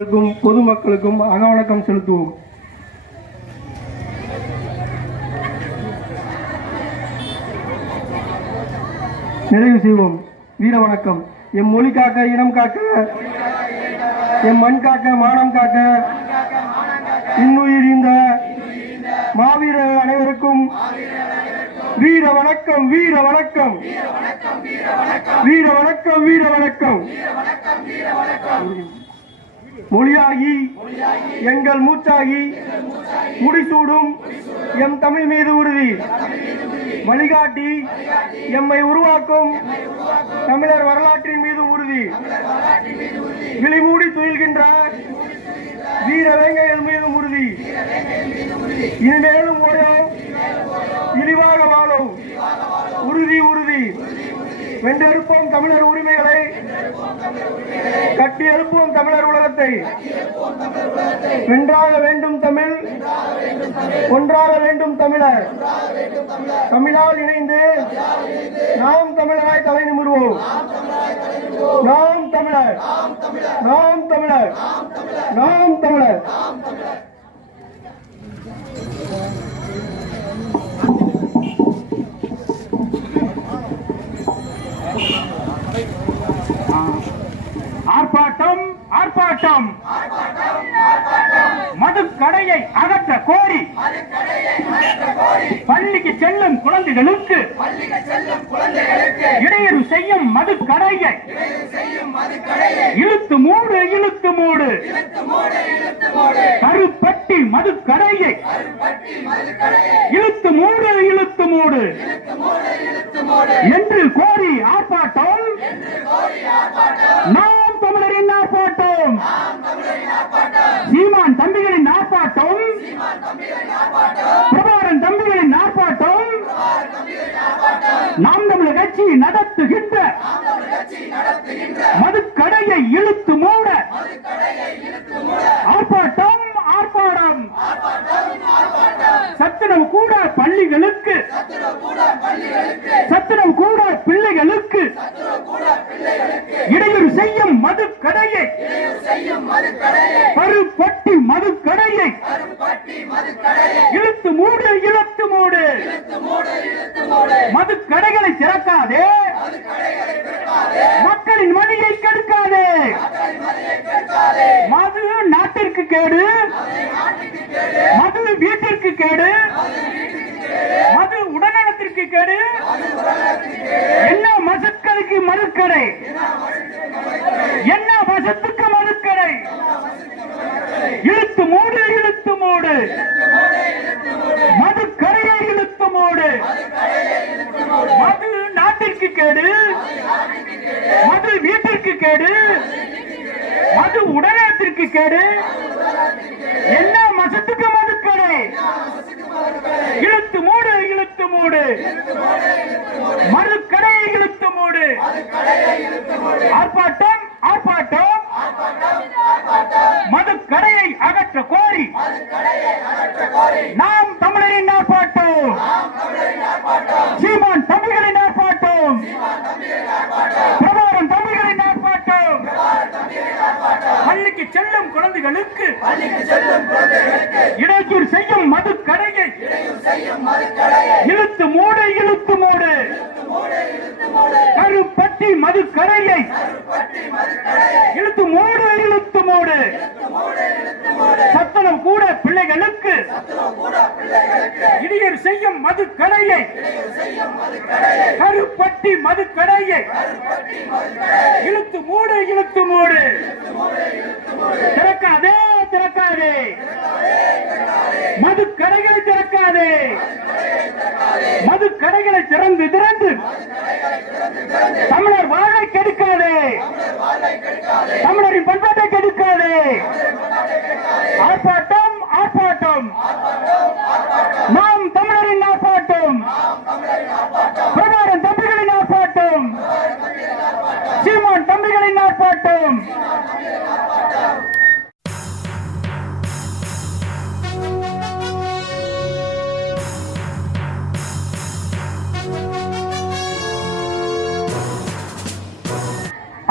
பொதுமக்களுக்கும் அகவணக்கம் செலுத்துவோம். நிறைவு செய்வோம். வீர வணக்கம். எம் மொழி காக்க, இனம் காக்க, எம் மண் காக்க, மானம் காக்க, இன்னுயிர் இந்த மாவீரர் அனைவருக்கும் வீர வணக்கம், வீர வணக்கம், வீர வணக்கம், வீர வணக்கம். மொழியாகி எங்கள் மூச்சாகி முடிசூடும் எம் தமிழ் மீது உறுதி. வழிகாட்டி எம்மை உருவாக்கும் தமிழர் வரலாற்றின் மீது உறுதி. விழிமூடி துயில்கின்ற வீர வேங்கைகள் மீதும் உறுதி. இனிமேலும் ஓயோம், இழிவாக வாழும். உறுதி உறுதி. வென்றெடுப்போம் தமிழர் உரிமைகளை, கட்டி எழுப்போம் தமிழர் உலகத்தை. வென்றாக வேண்டும் தமிழ், ஒன்றாக வேண்டும் தமிழர். தமிழால் இணைந்து நாம் தமிழராய் தலை நிமிர்வோம். நாம் தமிழர், நாம் தமிழர், நாம் தமிழர். ஆர்ப்பாட்டம், ஆர்ப்பாட்டம். மதுக்கடையை அகற்ற கோரி பள்ளிக்கு செல்லும் குழந்தைகளுக்கு இடையூறு செய்யும் மதுக்கடையை இழுத்து மூடு, இழுத்து மூடு. கருப்பட்டி மதுக்கடையை இழுத்து மூடு, இழுத்து மூடு என்று கோரி ஆர்ப்பாட்டம். நாம் தமிழரின் ஆர்ப்பாட்டம், சீமான் தம்பிகளின் ஆர்ப்பாட்டம், பிரபாகரன் தம்பிகளின் ஆர்ப்பாட்டம். நாம் தமிழர் கட்சி நடத்துகின்ற மதுக்கடையை இழுத்து மூட ஆர்ப்பாட்டம், ஆர்ப்பாட்டம். சத்துணவு கூட பள்ளிகளுக்கு, சத்துணவு கூட பிள்ளைகளுக்கு இடையூறு செய்யும் மதுக்கடையை, கருப்பட்டி மதுக்கடையை இழுத்து மூடு, இழுத்து மூடு. மதுக்கடைகளை திறக்காதே, மக்களின் மணியை கெடுக்காதே. மது நாட்டிற்கு கேடு, மது வீட்டிற்கு கேடு, மது உடல்நலத்திற்கு கேடு. என்ன மசக்களுக்கு மதுக்கடை, என்ன வசத்துக்கு மதுக்கடை. இழுத்து மூடு, இழுத்து மூடு. மதுக்கடையை இழுத்து மூடு. மது நாட்டிற்கு கேடு, மது வீட்டிற்கு கேடு, மது உடல்நலத்திற்கு கேடு. என்ன மசத்துக்கு மதுக்கடை. இழுத்து மூடு, இழுத்து மூடு. மதுக்கடையை இழுத்து மூடு. ஆர்ப்பாட்டம், ஆர்ப்பாட்டம். மதுக்கடையை அகற்ற கோரி நாம் தமிழரின் ஆர்ப்பாட்டம், சீமான் தம்பிகளின் ஆர்ப்பாட்டம், பிரபாகரன் தம்பிகளின் ஆர்ப்பாட்டம். பள்ளிக்கு செல்லும் குழந்தைகளுக்கு இடையூறு செய்யும் மதுக்கடையை இழுத்து மூடு, இழுத்து மூடு. கருப்பட்டி மதுக்கடையை இழுத்து மூடு, இழுத்து மூடு. சத்துணவு கூட பிள்ளைகளுக்கு இடையூறு செய்யும் மதுக்கடையை, கருப்பட்டி மதுக்கடையை இழுத்து மூடு, இழுத்து மூடு. திறக்காதே, திறக்காதே. மதுக்கடைகளை திறக்காதே. மதுக்கடைகளை திறந்து திறந்து தமிழர் வாழ்வை கெடுக்காதே, தமிழரின் பண்பாட்டை கெடுக்காதே. ஆர்ப்பாட்டம், ஆர்ப்பாட்டம். நாம் தமிழரின் ஆர்ப்பாட்டம், பிரபாகரன் தம்பிகளின் ஆர்ப்பாட்டம், சீமான் தம்பிகளின் ஆர்ப்பாட்டம்.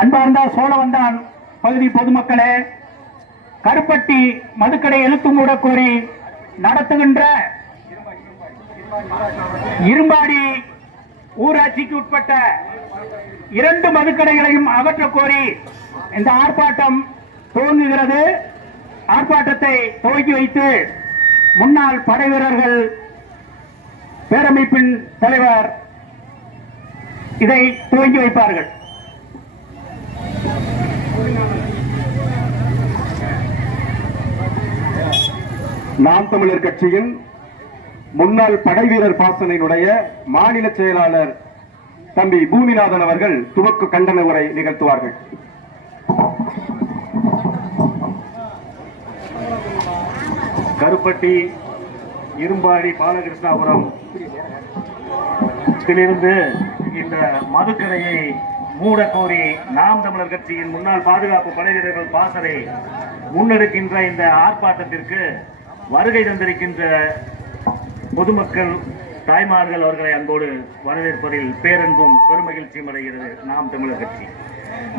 அன்பார்ந்த சோழவந்தான் பகுதி பொதுமக்களே, கருப்பட்டி மதுக்கடை இழுத்து மூட கோரி நடத்துகின்ற இரும்பாடி ஊராட்சிக்கு உட்பட்ட 2 மதுக்கடைகளையும் அகற்ற கோரி இந்த ஆர்ப்பாட்டம் துவங்குகிறது. ஆர்ப்பாட்டத்தை துவக்கி வைத்து முன்னாள் படை வீரர்கள் பேரமைப்பின் தலைவர் இதை துவங்கி வைப்பார்கள். நாம் தமிழர் கட்சியின் முன்னாள் படை வீரர் பாசனையினுடைய மாநில செயலாளர் தம்பி பூமிநாதன் அவர்கள் துவக்க கண்டன உரை நிகழ்த்துவார்கள். கருப்பட்டி இரும்பாடி பாலகிருஷ்ணாபுரம் இதிலிருந்து இந்த மதுக்கடையை மூட கோரி நாம் தமிழர் கட்சியின் முன்னாள் பாதுகாப்பு படை வீரர்கள் பாசறை முன்னெடுக்கின்ற இந்த ஆர்ப்பாட்டத்திற்கு வருகை தந்திருக்கின்ற பொதுமக்கள் தாய்மார்கள் அவர்களை அன்போடு வரவேற்பதில் பேரன்பும் பெருமகிழ்ச்சியும் அடைகிறது நாம் தமிழர் கட்சி.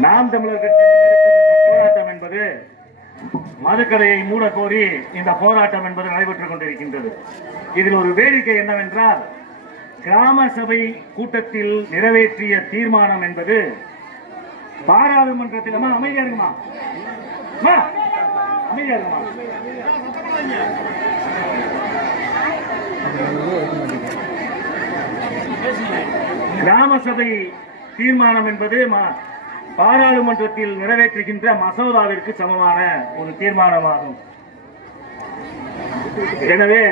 நாம் தமிழர் கட்சி போராட்டம் என்பது மதுக்கடையை மூட கோரி இந்த போராட்டம் என்பது நடைபெற்றுக் கொண்டிருக்கின்றது. இதில் ஒரு வேடிக்கை என்னவென்றால், கிராம சபை கூட்டத்தில் நிறைவேற்றிய தீர்மானம் என்பது பாராளுமன்றத்தில் அமைதியா இருக்குமா அமைதியா இருக்குமா கிராம சபை தீர்மானம் என்பது பாராளுமன்றத்தில் நிறைவேற்றுகின்ற மசோதாவிற்கு சமமான ஒரு தீர்மானமாகும். எனவே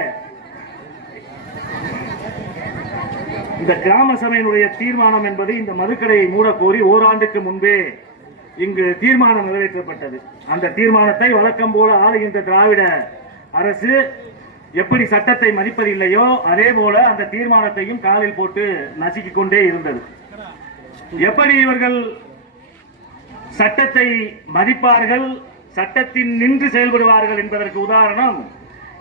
இந்த கிராம சபையினுடைய தீர்மானம் என்பது இந்த மதுக்கடையை மூட கோரி ஓராண்டுக்கு முன்பே இங்கு தீர்மானம் நிறைவேற்றப்பட்டது. அந்த தீர்மானத்தை வழக்கம் போல ஆளுகின்ற திராவிட அரசு எப்படி சட்டத்தை மதிப்பதில்லையோ அதே போல அந்த தீர்மானத்தையும் காலில் போட்டு நசுக்கிக் கொண்டே இருந்தது. எப்படி இவர்கள் சட்டத்தை மதிப்பார்கள், சட்டத்தின் நின்று செயல்படுவார்கள் என்பதற்கு உதாரணம்,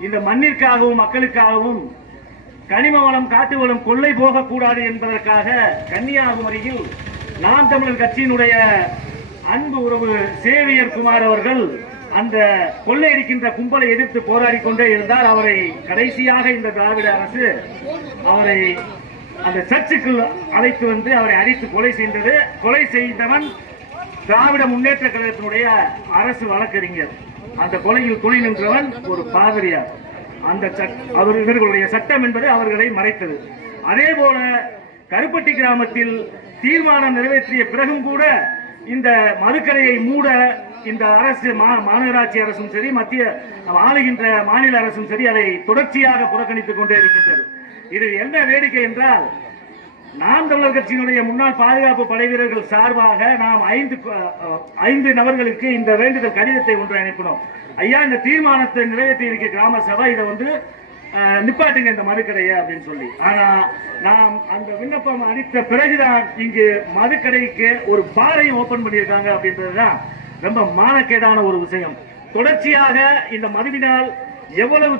இந்த மண்ணிற்காகவும் மக்களுக்காகவும் கனிம வளம் காட்டு வளம் கொள்ளை போகக்கூடாது என்பதற்காக கன்னியாகுமரியில் நாம் தமிழர் கட்சியினுடைய அன்பு உறவு சேவியர் குமார் அவர்கள் அந்த கொள்ளையடிக்கின்ற கும்பலை எதிர்த்து போராடி கொண்டே இருந்தார். அவரை கடைசியாக இந்த திராவிட அரசு அவரை அந்த சர்ச்சுக்கு அழைத்து வந்து அவரை அடித்து கொலை செய்தது. கொலை செய்தவன் திராவிட முன்னேற்ற கழகத்தினுடைய அரசு வழக்கறிஞர். அந்த கொலையில் துணை நின்றவன் ஒரு பாதிரியார். அந்த இவர்களுடைய சட்டம் என்பது அவர்களை மறைத்தது. அதே போல கருப்பட்டி கிராமத்தில் தீர்மானம் நிறைவேற்றிய பிறகும் கூட இந்த மதுக்கடையை மூட இந்த அரசு மாநகராட்சி அரசும் சரி, மத்திய ஆளுகின்ற மாநில அரசும் சரி அதை தொடர்ச்சியாக புறக்கணித்துக் கொண்டே இருக்கின்றது. இது என்ன வேடிக்கை என்றால், நாம் தமிழர் கட்சியினுடைய முன்னாள் பாதுகாப்பு படை வீரர்கள் சார்பாக நாம் 5 நபர்களுக்கு இந்த வேண்டுதல் கடிதத்தை ஒன்று அனுப்பினோம். ஐயா, இந்த தீர்மானத்தை நிறைவேற்றி இருக்க கிராம சபை இதை வந்து நிப்பாட்டுங்க இந்த மதுக்கடையை அப்படின்னு சொல்லி. ஆனா நாம் அந்த விண்ணப்பம் அளித்த பிறகுதான் இங்கு மதுக்கடைக்கு ஒரு பாரையும் ஓபன் பண்ணியிருக்காங்க அப்படின்றதுதான் ரொம்ப மானக்கேடான ஒரு விஷயம். தொடர்ச்சியாக இந்த மதுவினால் எவ்வளவு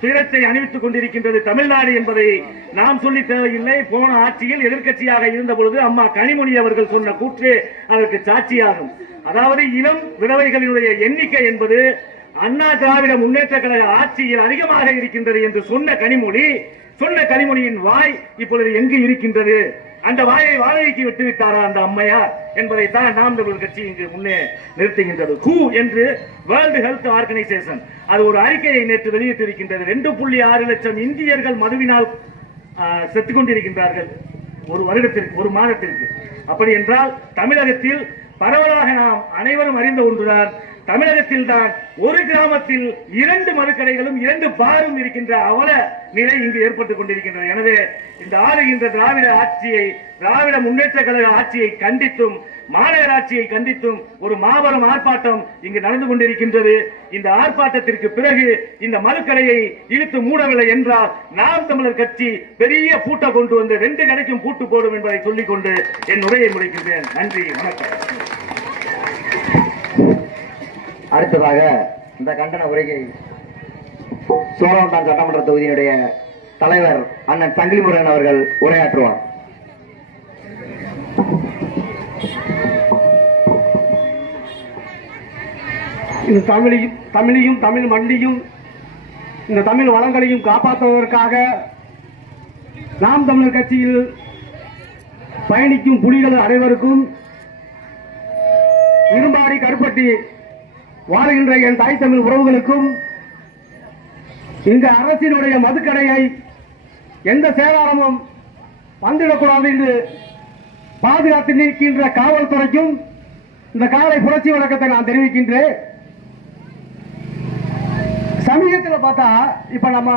துயரத்தை அணிவித்துக் கொண்டிருக்கின்றது தமிழ்நாடு என்பதை நாம் சொல்லி தேவையில்லை. போன ஆட்சியில் எதிர்க்கட்சியாக இருந்த பொழுது அம்மா கனிமொழி அவர்கள் சொன்ன கூற்று அதற்கு சாட்சியாகும். அதாவது இளம் விதவைகளினுடைய எண்ணிக்கை என்பது அண்ணா திராவிட முன்னேற்ற கழக ஆட்சியில் அதிகமாக இருக்கின்றது என்று சொன்ன கனிமொழியின் வாய் இப்பொழுது எங்கு இருக்கின்றது? அந்த வாயை வாழைக்கு விட்டுவிட்டாரா அந்த அம்மையார் என்பதைத்தான் நாம் தமிழர் கட்சி இங்கு முன்னே நிறுத்துகின்றது. ஹூ என்று வேர்ல்டு ஹெல்த் ஆர்கனைசேஷன் அது ஒரு அறிக்கையை நேற்று வெளியிட்டிருக்கின்றது. 2.6 லட்சம் இந்தியர்கள் மதுவினால் செத்துக் கொண்டிருக்கின்றார்கள் ஒரு வருடத்திற்கு, ஒரு மாதத்திற்கு. அப்படி என்றால் தமிழகத்தில் பரவலாக நாம் அனைவரும் அறிந்த ஒன்றுதான், தமிழகத்தில் தான் ஒரு கிராமத்தில் 2 மதுக்கடைகளும் 2 பாரும் இருக்கின்ற அவல நிலை இங்கு ஏற்பட்டுக் கொண்டிருக்கின்றன. எனவே இந்த ஆளுகின்ற திராவிட முன்னேற்ற கழக ஆட்சியை கண்டித்தும் மாநகராட்சியை கண்டித்தும் ஒரு மாபெரும் ஆர்ப்பாட்டம் இங்கு நடந்து கொண்டிருக்கின்றது. இந்த ஆர்ப்பாட்டத்திற்கு பிறகு இந்த மதுக்கடையை இழுத்து மூடவில்லை என்றால் நாம் தமிழர் கட்சி பெரிய பூட்டை கொண்டு வந்து 2 கடைக்கும் பூட்டு போடும் என்பதை சொல்லிக்கொண்டு என் உரையை முடிக்கின்றேன். நன்றி, வணக்கம். அடுத்ததாக இந்த கண்டன உரையை சோழவந்தான் சட்டமன்ற தொகுதியினுடைய தலைவர் அண்ணன் சங்கிலி முருகன் அவர்கள் உரையாற்றுவார். இந்த தமிழையும் தமிழ் மண்ணையும் இந்த தமிழ் வளங்களையும் காப்பாற்றுவதற்காக நாம் தமிழர் கட்சியில் பயணிக்கும் புலிகள் அனைவருக்கும், இரும்பாடி கருப்பட்டி வாழ்கின்ற என் தாய் தமிழ் உறவுகளுக்கும், இந்த அரசினுடைய மதுக்கடையை எந்த சேதாரமும் வந்துவிடக்கூடாது என்று பாதுகாத்து நிற்கின்ற காவல்துறைக்கும் இந்த காலை புரட்சி வழக்கத்தை நான் தெரிவிக்கின்றேன். சமீபத்தில் பார்த்தா இப்ப நம்ம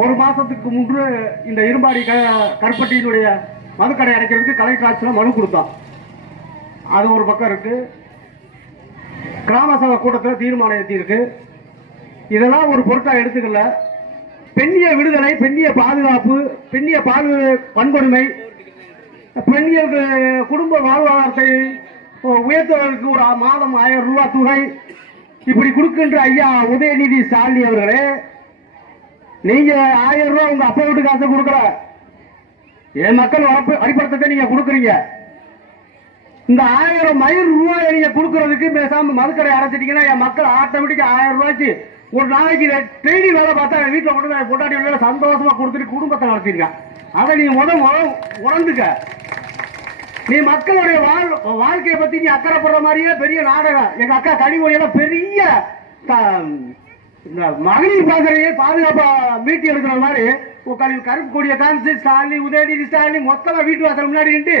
ஒரு மாசத்துக்கு முன்பு இந்த இரும்பாடி கருப்பட்டியினுடைய மதுக்கடை அடைக்கிறதுக்கு கலெக்டர் ஆட்சியில் மனு கொடுத்தோம். அது ஒரு பக்கம் இருக்கு. கிராம சபை கூட்டத்தில் தீர்மானம் ஏற்றிருக்கு. இதெல்லாம் ஒரு பொருட்டா எடுத்துக்கல. பெண்ணிய விடுதலை, பெண்ணிய பாதுகாப்பு, பெண்ணிய வன்கொடுமை, பெண்ணிய குடும்ப வாழ்வாதாரத்தை உயர்த்துவதற்கு ஒரு மாதம் 1000 ரூபாய் தொகை இப்படி கொடுக்கின்ற ஐயா உதயநிதி ஸ்டாலின் அவர்களே, நீங்க 1000 ரூபாய் உங்க அப்பா வீட்டு காசை கொடுக்கற, என் மக்கள் வரிப்படத்தை நீங்க கொடுக்குறீங்க. இந்த 1000 ரூபாயை நீங்க கொடுக்கறதுக்கு பேசாம மதுக்கடை அடைச்சிட்டீங்கன்னா என் மக்கள் ஆட்டோமேட்டிக்கா 1000 ரூபாய்க்கு ஒரு நாளைக்கு டெய்லி வேலை பார்த்தா வீட்டில் கொண்டு பொண்டாட்டி வேலை சந்தோஷமா கொடுத்துட்டு குடும்பத்தை நடத்திருக்கேன். அதை நீ உணர்ந்துக்க. நீ மக்களுடைய வாழ்க்கையை பத்தி நீ அக்கறைப்படுற மாதிரியே பெரிய நாடகம். எங்க அக்கா கனிமொழியெல்லாம் பெரிய இந்த மகளிர் பாசறையை பாதுகாப்பா மீட்டி எடுக்கிற மாதிரி கருப்பு கொடிய காமிச்சு ஸ்டாலின், உதயநிதி ஸ்டாலின் மொத்தமா வீட்டு வாசல் முன்னாடி நின்று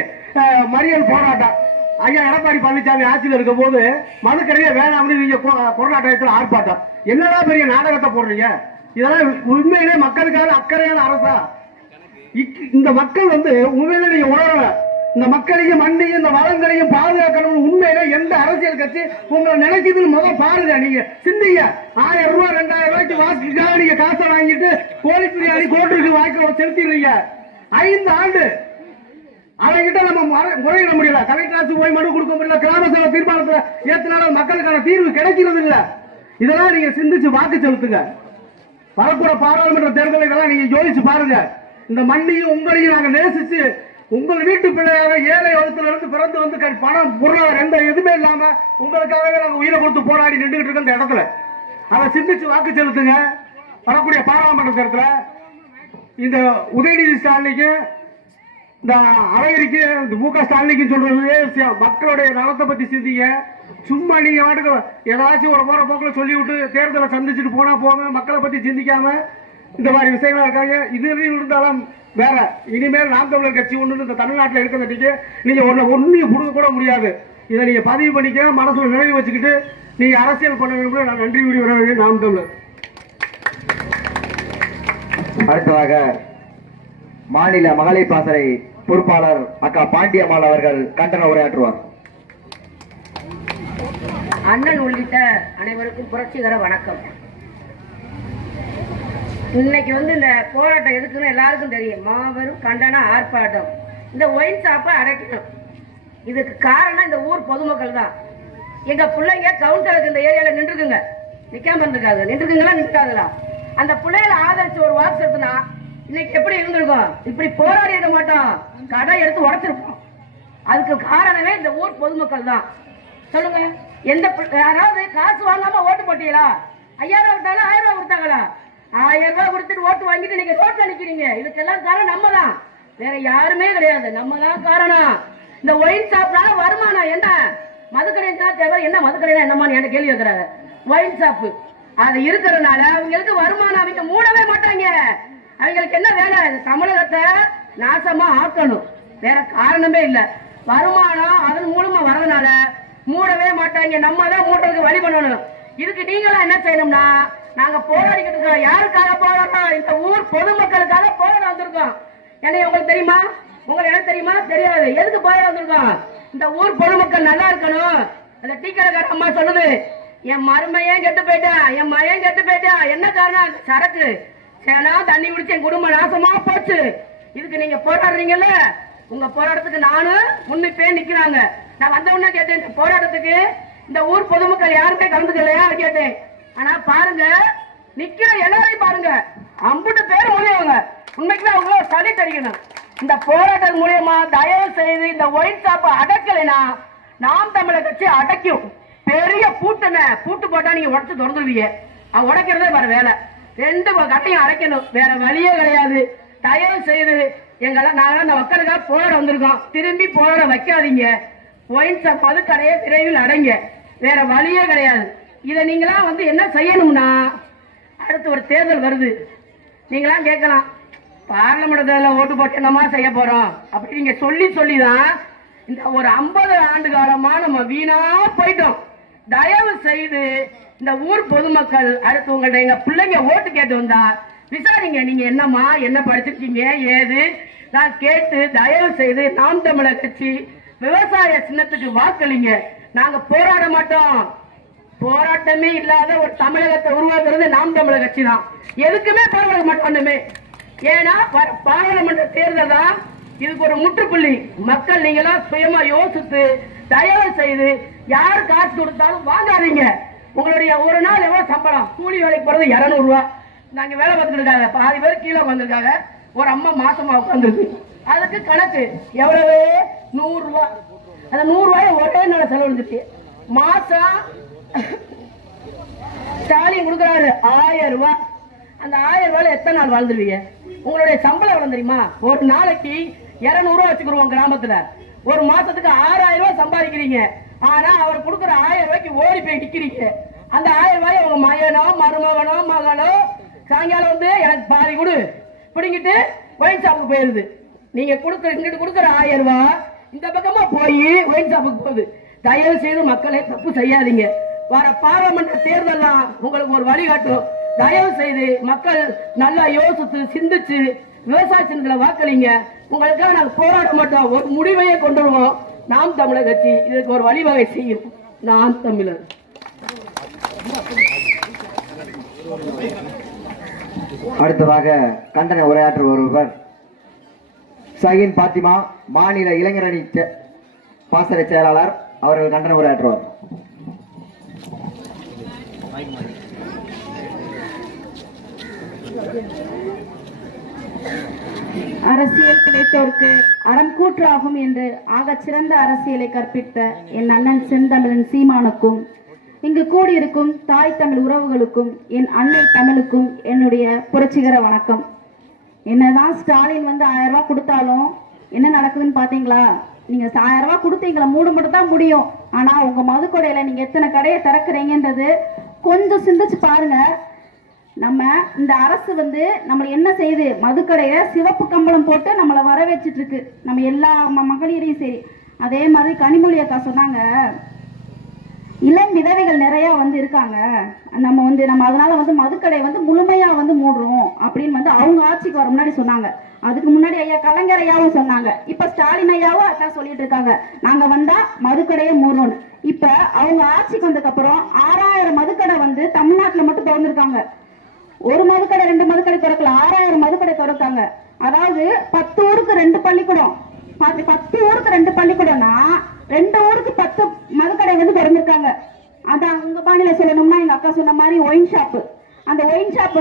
மறியல் போராட்டம். ஐயா எடப்பாடி பழனிசாமி ஆட்சியில் இருக்கும் போது மதுக்கடையே வேணாம்னு நீங்க கொரோனா டயத்தில் ஆர்ப்பாட்டம். என்னடா பெரிய நாடகத்தை போடுறீங்க? இதெல்லாம் உண்மையிலே மக்களுக்கான அக்கறையான அரசா? இந்த மக்கள் உண்மையிலே நீங்க உணரல. இந்த மக்களையும் மண்ணையும் இந்த வளங்களையும் பாதுகாக்கணும். உண்மையில எந்த அரசியல் கட்சி உங்களை நினைக்குதுன்னு முதல் பாருங்க. நீங்க சிந்திங்க. 1000 ரூபாய் 2000 ரூபாய்க்கு வாக்குக்காக நீங்க காசை வாங்கிட்டு கோழி பிரியாணி கோட்டுக்கு வாய்க்க செலுத்திடுறீங்க. 5 ஆண்டு அவங்கிட்ட நம்ம முறையிட முடியல. கலெக்டர் போய் மனு கொடுக்க முடியல. கிராம சபை தீர்மானத்தில் ஏற்றினாலும் மக்களுக்கான தீர்வு கிடைக்கிறது இல்ல. இதெல்லாம் நீங்க சிந்திச்சு வாக்கு செலுத்துங்க. வரக்கூட பாராளுமன்ற தேர்தல்களெல்லாம் நீங்க யோசிச்சு பாருங்க. இந்த மண்ணையும் உங்களையும் நாங்க நேசிச்சு உங்கள் வீட்டு பிள்ளையாக ஏழை வகுத்துல இருந்து பிறந்து பணம் பொருளாதாரம் எந்த எதுவுமே இல்லாம உங்களுக்காகவே நாங்க உயிரை கொடுத்து போராடி நின்றுகிட்டு இருக்க இந்த இடத்துல அதை சிந்திச்சு வாக்கு செலுத்துங்க. வரக்கூடிய பாராளுமன்ற தேர்தலில் இந்த உதயநிதி ஸ்டாலினுக்கு, இந்த அழகிரிக்கு, இந்த மு.க. ஸ்டாலினுக்கு சொல்றது மக்களுடைய நலத்தை பத்தி சிந்திங்க. சும்மா நீங்க வாட்டுக்கு ஏதாச்சும் ஒரு போற போக்கில் சொல்லி விட்டு தேர்தலை சந்திச்சுட்டு போனா போங்க. மக்களை பத்தி சிந்திக்காம இந்த மாதிரி விஷயங்களா இருக்காங்க. இது இருந்தாலும் வேற இனிமேல் நாம் தமிழர் கட்சி ஒன்று இந்த தமிழ்நாட்டில் இருக்கிறதுக்கு நீங்க ஒன்றையும் புடுங்க கூட முடியாது. இதை நீங்க பதிவு பண்ணிக்க, மனசுல நினைவு வச்சுக்கிட்டு நீங்க அரசியல் பண்ண வேண்டும். நான் நன்றி கூறி வர நாம் தமிழர். அடுத்ததாக மாநில மகளிர் பாசறை பொறுப்பாளர் அக்கா பாண்டியம்மாள் அவர்கள் கண்டன உரையாற்றுவார். அண்ணன் உள்ளிட்ட அனைவருக்கும் புரட்சிகர வணக்கம். இன்னைக்கு இந்த போராட்டம் எதுக்குன்னு எல்லாருக்கும் தெரியும். மாபெரும் கண்டன ஆர்ப்பாட்டம். இந்த ஒயின் ஷாப்பை அடைக்கணும். இதுக்கு காரணம் இந்த ஊர் பொதுமக்கள் தான். எங்க பிள்ளைங்க கவுன்சிலருக்கு இந்த ஏரியால நின்றுக்குங்க, நிக்காம இருந்திருக்காது. நின்றுக்குங்களா நிற்காதுங்களா? அந்த பிள்ளைகளை ஆதரிச்சு ஒரு வாக்கு செலுத்தினா இன்னைக்கு எப்படி இருந்திருக்கும்? இப்படி போராடி இருக்க மாட்டோம், கடை எடுத்து உடைச்சிருப்போம். அதுக்கு காரணமே இந்த ஊர் பொதுமக்கள் தான். சொல்லுங்க, எந்த யாராவது காசு வாங்காம ஓட்டு போட்டீங்களா? 5000 ரூபாய் விட்டாலும் 1000 ரூபாய் கொடுத்தாங்களா? 1000 ரூபாய் கொடுத்துட்டு ஓட்டு வாங்கிட்டு நீங்க ரோட்ல நிக்கிறீங்க. இதுக்கெல்லாம் காரணம் நம்ம தான், வேற யாருமே கிடையாது. நம்ம தான் காரணம். இந்த ஒயின் ஷாப்னால வருமானம் என்ன? மதுக்கடைனா தேவை என்ன? மதுக்கடைனா என்னமான்னு என்கிட்ட கேள்வி வைக்கிறாங்க. ஒயின் ஷாப்பு அது இருக்கிறதுனால அவங்களுக்கு வருமானம். அவங்க மூடவே மாட்டாங்க. அவங்களுக்கு என்ன வேலை? தமிழகத்தை நாசமா ஆக்கணும், வேற காரணமே இல்லை. வருமானம் அதன் மூலமா வரதுனால மூடவே மாட்டாங்க. நம்ம தான் மூடுறதுக்கு வழி பண்ணணும். இதுக்கு நீங்களாம் என்ன செய்யணும்னா, நாங்க போராடிக்கிட்டு இருக்கோம். யாருக்காக போராடுறோம்? இந்த ஊர் பொதுமக்களுக்காக போராட வந்திருக்கோம். என்ன உங்களுக்கு தெரியுமா? உங்களுக்கு என்ன தெரியுமா? தெரியாது. எதுக்கு போராட வந்திருக்கோம்? இந்த ஊர் பொதுமக்கள் நல்லா இருக்கணும். அந்த டீ கடைக்கார அம்மா சொல்லுது, என் மருமையன் கெட்டு போயிட்டான், என் மயன் கெட்டு போயிட்டான். என்ன காரணம்? சரக்கு சேனா தண்ணி குடிச்சு என் குடும்பம் நாசமா போச்சு. இதுக்கு நீங்க போராடுறீங்கல்ல, உங்க போராட்டத்துக்கு நானும் முன்னிப்பே நிக்கிறாங்க. நான் வந்த உடனே கேட்டேன், இந்த போராட்டத்துக்கு இந்த ஊர் பொதுமக்கள் யாருமே கலந்துக்கலையா கேட்டேன். ஆனா பாருங்க, நிக்கிற எல்லாரையும் பாருங்க, 50 பேர் முடியவங்க. உண்மைக்குமே அவங்க சளி தெரிக்கணும். இந்த போராட்டம் மூலியமா தயவு செய்து இந்த ஒயின் ஷாப்பை அடக்கலைன்னா நாம் தமிழர் கட்சி அடைக்கும். பெரிய பூட்டு போட்டா நீங்க உடச்சு திறந்துருவீங்க. அவ உடைக்கிறதே வேற வேலை. 2 கட்டையும் அடைக்கணும், வேற வழியே கிடையாது. தயவு செய்து நாங்க அந்த மக்களுக்காக போராட வந்திருக்கோம். திரும்பி போராட வைக்காதீங்க. ஒயின் ஷாப் மதுக்கடையை விரைவில் அடைங்க, வேற வழியே கிடையாது. இதை நீங்களா என்ன செய்யணும்னா, அடுத்து ஒரு தேர்தல் வருது, நீங்களாம் கேட்கலாம் பார்லமெண்ட் தேர்தலில் ஓட்டு போட்டு என்னமா செய்ய போறோம் அப்படி நீங்க சொல்லிதான் இந்த ஒரு 50 ஆண்டு காலமா நம்ம வீணா போயிட்டோம். தயவு செய்து இந்த ஊர் பொதுமக்கள் அடுத்து உங்கள்ட்ட எங்க பிள்ளைங்க ஓட்டு கேட்டு வந்தா விசாரிங்க, நீங்க என்னம்மா என்ன படிச்சிருக்கீங்க ஏது நான் கேட்டு தயவு செய்து நாம் தமிழர் கட்சி விவசாய சின்னத்துக்கு வாக்களிங்க. நாங்க போராட மாட்டோம். போராட்டமே இல்லாத ஒரு தமிழகத்தை உருவாக்குறது நாம் தமிழர் கட்சி தான். எதுக்குமே போராட மாட்டோமே. ஏன்னா பாராளுமன்ற தேர்தல் தான் இதுக்கு ஒரு முற்றுப்புள்ளி. மக்கள் நீங்களாம் சுயமா யோசித்து தயவு செய்து யார் காசு கொடுத்தாலும் வாங்காதீங்க. உங்களுடைய ஒரு நாள் எவ்வளவு சம்பளம்? கூலி வேலைக்கு போறது 200 ரூபாய். நாங்க வேலை பார்த்துட்டு இருக்காங்க, பாதி பேர் கீழே வந்திருக்காங்க. ஒரு அம்மா மாசமா உட்காந்துருக்கு, அதுக்கு கணக்கு எவ்வளவு? 100 ரூபாய். அந்த 100 ரூபாய் ஒரே நாள் செலவழிஞ்சிட்டு மாசம் ஸ்டாலின் கொடுக்குறாரு 1000 ரூபாய். அந்த 1000 ரூபாயில எத்தனை நாள் வாழ்ந்துருவீங்க? உங்களுடைய சம்பளம் எவ்வளவு தெரியுமா? ஒரு நாளைக்கு 200 ரூபாய் வச்சுக்கிடுவோம் கிராமத்துல. ஒரு மாசத்துக்கு 6000 ரூபாய் சம்பாதிக்கிறீங்க. ஆனா அவர் கொடுக்குற 1000 ரூபாய்க்கு ஓடி போய் நிக்கிறீங்க. அந்த 1000 ரூபாய் உங்க மகனோ மருமகனோ மகளோ சாயங்காலம் எனக்கு பாதி கொடு பிடிங்கிட்டு ஒயின் ஷாப்புக்கு போயிருது. நீங்க இங்கிட்டு கொடுக்குற 1000 ரூபாய் இந்த பக்கமா போய் ஒயின் ஷாப்புக்கு போகுது. தயவு செய்து மக்களை தப்பு செய்யாதீங்க. வர பாராளுமன்ற தேர்தல் உங்களுக்கு ஒரு வழிகாட்டும். தயவு செய்து மக்கள் நல்லா யோசித்து சிந்திச்சு விவசாய சின்னத்துல வாக்களிங்க. உங்களுக்காக நாங்கள் போராட மாட்டோம், ஒரு முடிவையே கொண்டு வருவோம். நாம் தமிழர் கட்சி இதுக்கு ஒரு வழிவகை செய்யும். நாம் தமிழர். அடுத்ததாக கண்டன உரையாற்ற ஒருவர் ஷஹீன் பாத்திமா, மாநில இளைஞரணி பாசறை செயலாளர் அவர்கள் கண்டன உரையாற்றுவார். அரசியல் பிழைத்தோர்க்கு அறம் கூற்றாகும் என்று ஆகச் சிறந்த அரசியலை கற்பித்த என் அண்ணன் செந்தமிழன் சீமானுக்கும், இங்கு கூடியிருக்கும் தாய் தமிழ் உறவுகளுக்கும், என் அன்னை தமிழுக்கும் என்னுடைய புரட்சிகர வணக்கம். என்னதான் ஸ்டாலின் 1000 ரூபாய் கொடுத்தாலும் என்ன நடக்குதுன்னு பாத்தீங்களா? நீங்க 1000 ரூபாய் கொடுத்தீங்களா மூட மட்டும் தான் முடியும். ஆனா உங்க மதுக்கடையில நீங்க எத்தனை கடையை திறக்கிறீங்கன்றது கொஞ்சம் சிந்திச்சு பாருங்க. நம்ம இந்த அரசு நம்மளை என்ன செய்யுது? மதுக்கடையை சிவப்பு கம்பளம் போட்டு நம்மளை வரவேற்றிட்டு இருக்கு, நம்ம எல்லா மகளிரையும் சரி. அதே மாதிரி கனிமொழி அக்கா சொன்னாங்க, இளம் விதவைகள் நிறைய இருக்காங்க, நம்ம நம்ம அதனால மதுக்கடை முழுமையா மூடுறோம் அப்படின்னு அவங்க ஆட்சிக்கு வர முன்னாடி சொன்னாங்க. அதுக்கு முன்னாடி ஐயா கலைஞர் ஐயாவும் சொன்னாங்க. இப்ப ஸ்டாலின் ஐயாவும் அதான் சொல்லிட்டு இருக்காங்க, நாங்க வந்தா மதுக்கடையை மூடணும். இப்ப அவங்க ஆட்சிக்கு வந்ததுக்கு அப்புறம் 6000 மதுக்கடை தமிழ்நாட்டுல மட்டும் திறந்துருக்காங்க. ஒரு மதுக்கடை 2 மதுக்கடை திறக்கல, 6000 மதுக்கடை திறக்காங்க. அதாவது 10 ஊருக்கு 2 பள்ளிக்கூடம். 10 ஊருக்கு 2 பள்ளிக்கூடம்னா 2 ஊருக்கு 10 மதுக்கடை திறந்திருக்காங்க. அதான் உங்க பாணியில சொல்லணும்னா எங்க அக்கா சொன்ன மாதிரி ஒயின் ஷாப். அந்த ஒயின் ஷாப்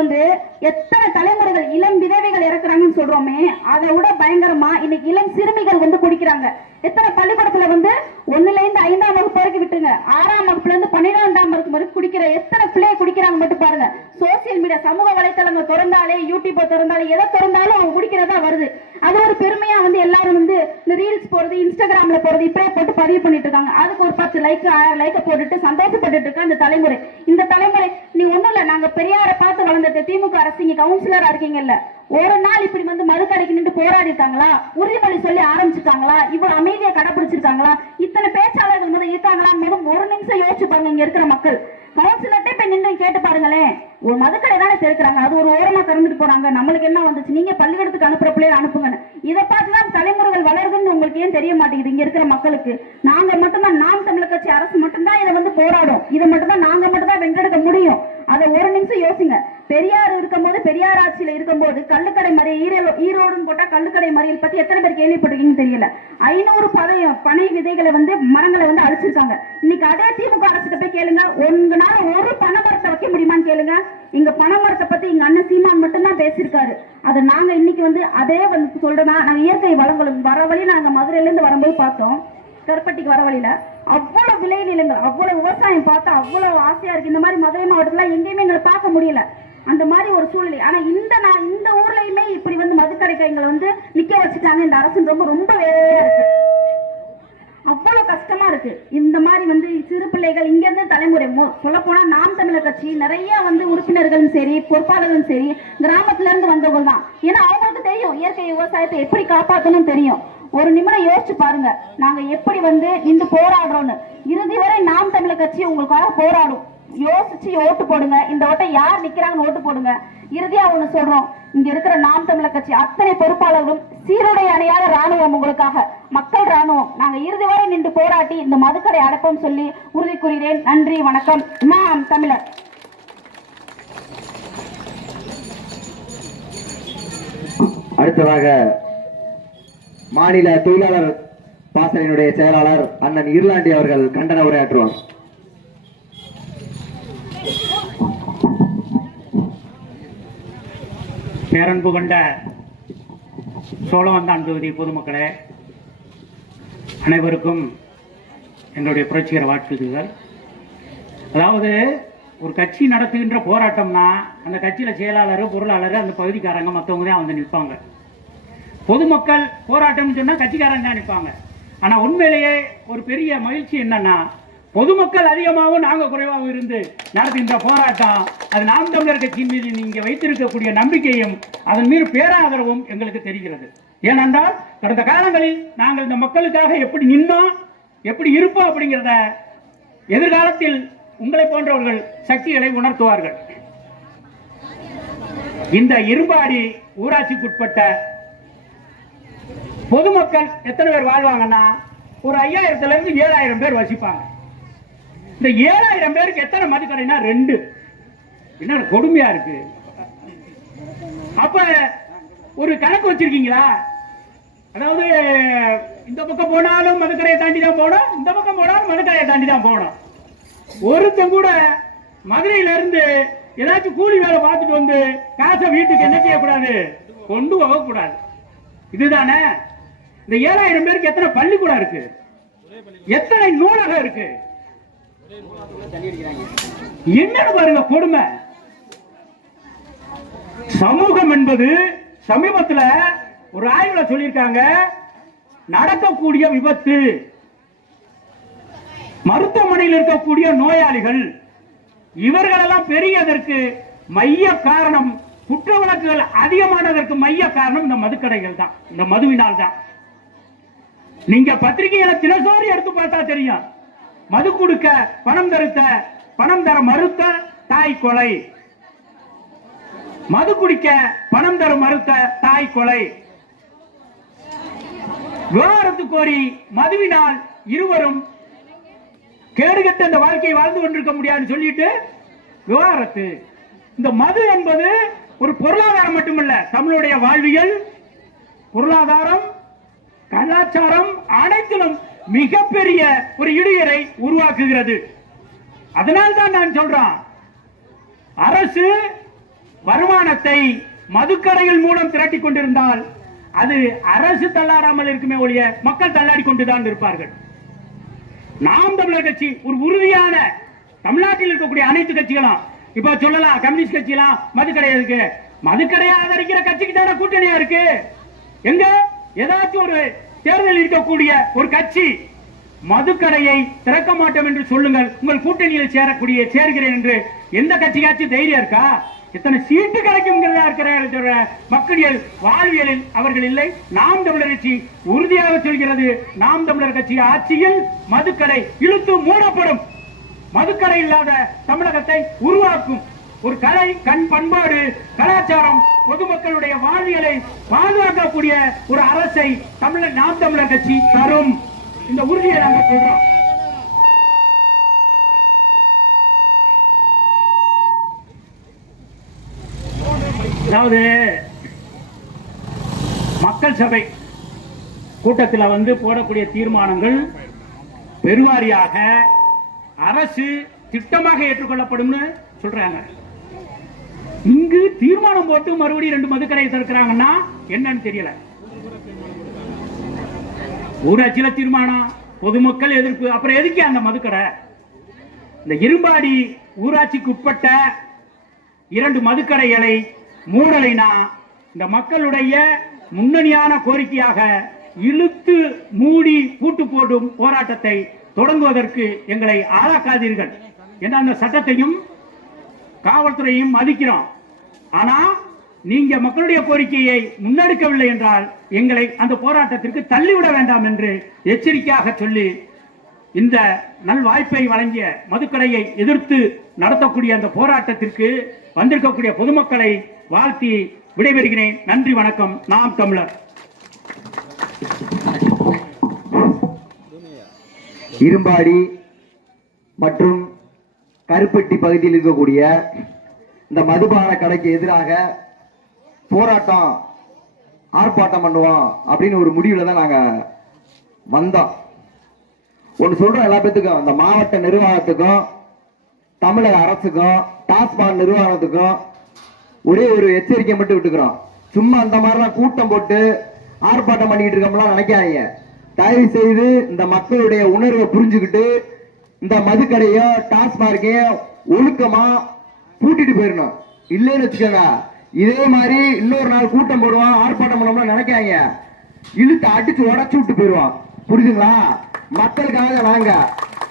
எத்தனை தலைமுறைகள் இளம் விதவைகள் இறக்குறாங்கன்னு சொல்றோமே, அதை விட பயங்கரமா இன்னைக்கு இளம் சிறுமிகள் குடிக்கிறாங்க. எத்தனை பள்ளிக்கூடத்துல 1ல இருந்து 5ஆம் வகுப்பு வரைக்கும் விட்டுருங்க, 6ஆம் வகுப்புல இருந்து 12ஆம் வகுப்பு வரைக்கும் குடிக்கிற எத்தனை பிள்ளைய குடிக்கிறாங்க மட்டும் பாருங்க. சோசியல் மீடியா சமூக வலைத்தளங்கள் திறந்தாலே, யூடியூப் திறந்தாலே, எதை திறந்தாலும் அவங்க குடிக்கிறதா வருது. அது ஒரு பெருமையா எல்லாரும் இந்த ரீல்ஸ் போறது, இன்ஸ்டாகிராம்ல போறது இப்படியே போட்டு பதிவு பண்ணிட்டு இருக்காங்க. அதுக்கு ஒரு 10 லைக் 1000 லைக் போட்டுட்டு சந்தோஷப்பட்டு இருக்க இந்த தலைமுறை. இந்த தலைமுறை நீ ஒண்ணும் இல்ல, நாங்க பெரியாரை பார்த்து வளர்ந்துட்டு திமுக அரசு இங்க கவுன்சிலரா இருக்கீங்கல்ல, ஒரு நாள் இப்படி மதுக்கடைக்கு நின்று போராடி இருக்காங்களா? உறுதிமொழி சொல்லி ஆரம்பிச்சிருக்காங்களா? இவ்வளவு அமைதியா கடைபிடிச்சிருக்காங்களா? இத்தனை பேச்சாளர்கள் இருக்காங்களா? ஒரு நிமிஷம் யோசிச்சு பாருங்க. இங்க இருக்கிற மக்கள் கவுன்சிலர்ட்டே போய் நின்று கேட்டு பாருங்களேன். ஒரு மதுக்கடை தானே திறக்கிறாங்க, அது ஒரு ஓரமா திறந்துட்டு போறாங்க, நம்மளுக்கு என்ன வந்துச்சு? நீங்க பள்ளிக்கூடத்துக்கு அனுப்புற பிள்ளைய அனுப்புங்க. இதை பார்த்துதான் தலைமுறைகள் வளருதுன்னு உங்களுக்கு ஏன் தெரிய மாட்டேங்குது? இங்க இருக்கிற மக்களுக்கு நாங்க மட்டும்தான், நாம் தமிழர் கட்சி அரசு மட்டும்தான் இதை போராடும். இதை மட்டும்தான் நாங்க மட்டும்தான் வென்றெடுக்க முடியும். அதை ஒரு நிமிஷம் யோசிங்க. பெரியார் இருக்கும் போது, பெரியார் ஆட்சியில இருக்கும் போது கள்ளுக்கடை மறியல், ஈரோடுன்னு போட்டா கள்ளுக்கடை மறியல் பத்தி எத்தனை பேர் கேள்விப்பட்டிருக்கீங்கன்னு தெரியல. 500 பனை விதைகளை மரங்களை அழிச்சிருக்காங்க. இன்னைக்கு அதே திமுக அரசுக்கு போய் கேளுங்க, உங்களால ஒரு பனை மரத்தை வைக்க முடியுமான்னு கேளுங்க. இங்க பனை மரத்தை பத்தி இங்க அண்ணன் சீமான் மட்டும்தான் பேசியிருக்காரு. அதை நாங்க இன்னைக்கு அதே சொல்றோம்னா, நாங்க இயற்கை வளங்களும் வர வழி நாங்க மதுரையில இருந்து வரும்போது பார்த்தோம், கருப்பட்டிக்கு வர வழியில அவ்வளவு விளைநிலங்கள், அவ்வளவு விவசாயம் பார்த்தா அவ்வளவு ஆசையா இருக்கு. இந்த மாதிரி மதுரை மாவட்டத்துல எங்கேயுமே எங்களை பார்க்க முடியல அந்த மாதிரி ஒரு சூழ்நிலை. ஆனா இந்த ஊர்லயுமே இப்படி வந்து மதுக்கடைகளை வந்து நிக்க வச்சுட்டாங்க இந்த அரசு. ரொம்ப ரொம்ப வேதனையா இருக்கு, அவ்வளவு கஷ்டமா இருக்கு. இந்த மாதிரி வந்து சிறு பிள்ளைகள் இங்க இருந்து தலைமுறை சொல்ல போனா நாம் தமிழர் கட்சி நிறைய வந்து உறுப்பினர்களும் சரி பொறுப்பாளர்களும் சரி கிராமத்துல இருந்து வந்தவங்க தான். ஏன்னா அவங்களுக்கு தெரியும் இயற்கை விவசாயத்தை எப்படி காப்பாற்றணும் தெரியும். ஒரு நிமிடம் யோசிச்சு பாருங்க, நாங்க எப்படி வந்து நின்று போராடுறோம்னு. இறுதி வரை நாம் தமிழர் கட்சி உங்களுக்காக போராடும். யோசிச்சு ஓட்டு போடுங்க. இந்த ஓட்டை யார் நிக்கிறாங்கன்னு ஓட்டு போடுங்க. இறுதியா ஒண்ணு சொல்றோம், இங்க இருக்கிற நாம் தமிழர் கட்சி அத்தனை பொறுப்பாளர்களும் சீருடை அணியாத ராணுவம், உங்களுக்காக மக்கள் ராணுவம். நாங்க இறுதி வரை நின்று போராட்டி இந்த மதுக்கடை அடைப்போம் சொல்லி உறுதி கூறுகிறேன். நன்றி, வணக்கம். நாம் தமிழர். அடுத்ததாக மாநில தொழிலாளர் பாசறையினுடைய செயலாளர் அண்ணன் இருளாண்டி அவர்கள் கண்டன உரையாற்றுவார். பேரன்பு கொண்ட சோழவந்தான் தொகுதி பொதுமக்களே, அனைவருக்கும் என்னுடைய புரட்சிகர வாழ்த்துக்கள். அதாவது ஒரு கட்சி நடத்துகின்ற போராட்டம்னா அந்த கட்சியில் செயலாளர் பொருளாளர் அந்த பகுதிக்காரங்க மற்றவங்க தான் வந்து நிற்பாங்க. பொதுமக்கள் போராட்டம்னு சொன்னால் கட்சிக்காரங்க தான் நிற்பாங்க. ஆனால் உண்மையிலேயே ஒரு பெரிய மகிழ்ச்சி என்னன்னா, பொதுமக்கள் அதிகமாகவும் நாங்கள் குறைவாகவும் இருந்து நடத்துகின்ற போராட்டம் அது நாம் தமிழர் கட்சியின் மீது நீங்கள் வைத்திருக்கக்கூடிய நம்பிக்கையும் அதன் மீது பேராதரவும் எங்களுக்கு தெரிகிறது. ஏனென்றால் கடந்த காலங்களில் நாங்கள் இந்த மக்களுக்காக எப்படி நின்னோம், எப்படி இருப்போம் அப்படிங்கிறத எதிர்காலத்தில் உங்களை போன்றவர்கள் சக்திகளை உணர்த்துவார்கள். இந்த இரும்பாடி ஊராட்சிக்குட்பட்ட பொதுமக்கள் எத்தனை பேர் வாழ்வாங்கன்னா ஒரு 5000 இருந்து 7000 பேர் வசிப்பாங்க. இந்த 7000 பேருக்கு எத்தனை மதுக்கடைனா 2. என்ன கொடுமையா இருக்கு. அப்ப ஒரு கணக்கு வச்சிருக்கீங்களா? அதாவது இந்த பக்கம் போனாலும் மதுக்கடையை தாண்டி தான் போனோம், இந்த பக்கம் போனாலும் மதுக்கடையை தாண்டி தான் போனோம். ஒருத்தன் கூட மதுரையில இருந்து ஏதாச்சும் கூலி வேலை பார்த்துட்டு வந்து காசை வீட்டுக்கு என்ன செய்யக்கூடாது, கொண்டு போகக்கூடாது. இதுதானே. இந்த 7000 பேருக்கு எத்தனை பள்ளிக்கூடம் இருக்கு, எத்தனை நூலகம் இருக்கு, என்னன்னு பாருங்க கொடுமை. சமூகம் என்பது சமீபத்தில் ஒரு ஆய்வுல சொல்லியிருக்காங்க, நடக்கக்கூடிய விபத்து, மருத்துவமனையில் இருக்கக்கூடிய நோயாளிகள், இவர்களெல்லாம் பெரியதற்கு மைய காரணம், குற்ற வழக்குகள் அதிகமானதற்கு மைய காரணம் இந்த மதுக்கடைகள் தான், இந்த மதுவினால் தான். நீங்க பத்திரிகைகளை தினசோரி எடுத்து பார்த்தா தெரியும், மது கொடுக்க பணம் தர மறுத்த தாய் கொலை, மது குடிக்க பணம் தர மறுத்த தாய் கொலை, விவாகரத்து கோரி மதுவினால் இருவரும் கேடுகட்ட இந்த வாழ்க்கையை வாழ்ந்து கொண்டிருக்க முடியாதுன்னு சொல்லிட்டு விவாகரத்து. இந்த மது என்பது ஒரு பொருளாதாரம் மட்டுமல்ல, தமிழுடைய வாழ்வியல், பொருளாதாரம், கலாச்சாரம் அனைத்திலும் மிகப்பெரிய ஒரு இடையூறை உருவாக்குகிறது. அதனால்தான் நான் சொல்றேன், அரசு வருமானத்தை மதுக்கடைகள் மூலம் திரட்டி கொண்டிருந்தால் அது அரசு தள்ளாடாமல் இருக்குமே ஒழிய மக்கள் தள்ளாடி கொண்டுதான் இருப்பார்கள். நாம் தமிழர் கட்சி ஒரு உறுதியான, தமிழ்நாட்டில் இருக்கக்கூடிய அனைத்து கட்சிகளும் இப்ப சொல்லலாம், கம்யூனிஸ்ட் கட்சியெல்லாம் மதுக்கடை இருக்கு, மதுக்கடையை ஆதரிக்கிற கட்சிக்கு தானே கூட்டணியா இருக்கு. எங்க ஏதாச்சும் ஒரு தேர்தல் இருக்கக்கூடிய ஒரு கட்சி மதுக்கடையை திறக்க மாட்டோம் என்று சொல்லுங்கள், உங்கள் கூட்டணியில் சேர்கிறேன் என்று எந்த கட்சிக்காச்சும் தைரியம் இருக்கா? எத்தனை சீட்டு கிடைக்கும் இருக்கிற மக்களியல் வாழ்வியலில் அவர்கள் இல்லை. நாம் தமிழர் கட்சி உறுதியாக சொல்கிறது, நாம் தமிழர் கட்சி ஆட்சியில் மதுக்கடை இழுத்து மூடப்படும். மதுக்கடை இல்லாத தமிழகத்தை உருவாக்கும் ஒரு கலை, கண், பண்பாடு, கலாச்சாரம், பொதுமக்களுடைய வாழ்வியலை பாதுகாக்கக்கூடிய ஒரு அரசை நாம் தமிழர் கட்சி தரும். இந்த உறுதியை நாங்கள் சொல்றோம். அதாவது மக்கள் சபை கூட்டத்தில் வந்து போடக்கூடிய தீர்மானங்கள் பெருவாரியாக அரசு திட்டமாக ஏற்றுக்கொள்ளப்படும் சொல்றாங்க. இங்கு தீர்மானம் போட்டு மறுபடியும் 2 மதுக்கடையை திறக்கிறாங்கன்னா என்னன்னு தெரியல. ஊராட்சியில தீர்மானம், பொதுமக்கள் எதிர்ப்பு. அப்புறம் எதுக்கு அந்த மதுக்கடை? இந்த இரும்பாடி ஊராட்சிக்கு உட்பட்ட 2 மதுக்கடைகளை மூடலைனா இந்த மக்களுடைய முன்னணியான கோரிக்கையாக இழுத்து மூடி பூட்டு போடும் போராட்டத்தை தொடங்குவதற்கு எங்களை ஆளாக்காதீர்கள் என்ற அந்த சட்டத்தையும் காவல்துறையும் மதிக்கிறோம். ஆனா நீங்க மக்களுடைய கோரிக்கையை முன்னெடுக்கவில்லை என்றால் எங்களை அந்த போராட்டத்திற்கு தள்ளிவிட வேண்டாம் என்று எச்சரிக்கையாக சொல்லி இந்த நல்வாய்ப்பை வழங்கிய மதுக்கடையை எதிர்த்து நடத்தக்கூடிய அந்த போராட்டத்திற்கு வந்திருக்கக்கூடிய பொதுமக்களை வாழ்த்தி விடைபெறுகிறேன். நன்றி, வணக்கம். நாம் தமிழர். இரும்பாடி மற்றும் கருப்பட்டி பகுதியில் இருக்கக்கூடிய இந்த மதுபான கடைக்கு எதிராக போராட்டம் ஆர்ப்பாட்டம் பண்ணுவோம் அப்படின்னு ஒரு முடிவில் தான் நாங்கள் வந்தோம். ஒன்று சொல்கிறோம் எல்லா பேத்துக்கும், இந்த மாவட்ட நிர்வாகத்துக்கும் தமிழக அரசுக்கும் டாஸ்மாக் நிர்வாகத்துக்கும் ஒரே ஒரு எச்சரிக்கை மட்டும் விட்டுக்கிறோம். சும்மா அந்த மாதிரிலாம் கூட்டம் போட்டு ஆர்ப்பாட்டம் பண்ணிக்கிட்டு இருக்கோம்லாம் நினைக்காதீங்க. தயவு செய்து இந்த மக்களுடைய உணர்வை புரிஞ்சுக்கிட்டு இந்த மதுக்கடையும் டாஸ்மார்க்கையும் ஒழுக்கமா பூட்டிட்டு போயிடணும். இல்லைன்னு வச்சுக்கோங்க, இதே மாதிரி இன்னொரு நாள் கூட்டம் போடுவான் ஆர்ப்பாட்டம் பண்ணோம்னா நினைக்காங்க, இழுத்து அடிச்சு உடச்சு விட்டு போயிடுவான். புரியுதுங்களா? மக்களுக்காக வாங்க.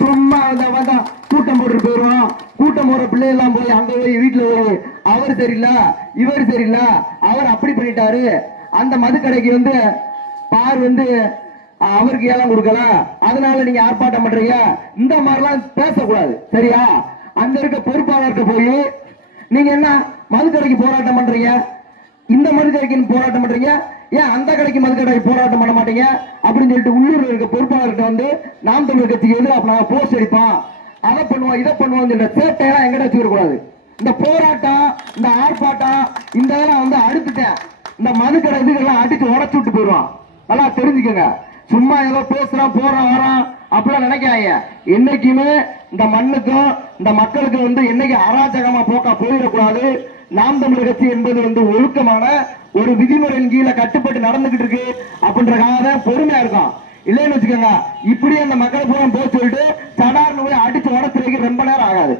சும்மா வந்தா கூட்டம் போட்டு போயிடுவோம். கூட்டம் போடுற பிள்ளைகள்லாம் போய் அங்க போய் வீட்டுல போய் அவர் சரியில்லை இவர் சரியில்லை அவர் அப்படி பண்ணிட்டாரு, அந்த மதுக்கடைக்கு வந்து பார் வந்து அவருக்கு ஏலம் கொடுக்கல, அதனால நீங்க ஆர்ப்பாட்டம் பண்றீங்க, இந்த மாதிரிலாம் பேசக்கூடாது. சரியா? அங்க இருக்க பொறுப்பாளர்கிட்ட போய் நீங்க என்ன மதுக்கடைக்கு போராட்டம் பண்றீங்க, இந்த மதுக்கடைக்கு போராட்டம் பண்றீங்க, ஏன் அந்த கடைக்கு மதுக்கடைக்கு போராட்டம் பண்ண மாட்டீங்க அப்படின்னு சொல்லிட்டு உள்ளூர்ல இருக்க பொறுப்பாளர்கிட்ட வந்து நாம் தமிழர் கட்சிக்கு எதிராக நாங்க போஸ்ட் அடிப்போம், அதை பண்ணுவோம் இதை பண்ணுவோம் என்ற சேட்டையெல்லாம் எங்கிட்ட வச்சுக்கூடாது. இந்த போராட்டம் இந்த ஆர்ப்பாட்டம் இந்த இதெல்லாம் வந்து அடுத்துட்டேன். இந்த மதுக்கடை இதுக்கெல்லாம் அடிச்சு உடச்சு விட்டு போயிடுவான். நல்லா தெரிஞ்சுக்கோங்க. சும்மா ஏதோ பேசுறான் போறான் வரான் அப்படிலாம் நினைக்காங்க. என்னைக்குமே இந்த மண்ணுக்கும் இந்த மக்களுக்கும் வந்து என்னைக்கு அராஜகமா போக்கா போயிடக்கூடாது. நாம் தமிழர் கட்சி என்பது வந்து ஒழுக்கமான ஒரு விதிமுறையின் கீழே கட்டுப்பட்டு நடந்துகிட்டு இருக்கு அப்படின்றக்காக பொறுமையா இருக்கும். இல்லைன்னு வச்சுக்கோங்க, இப்படியே அந்த மக்களை பூரா போய் சொல்லிட்டு சடார்னு போய் அடிச்சு உடச்சுறதுக்கு ரொம்ப நேரம் ஆகாது.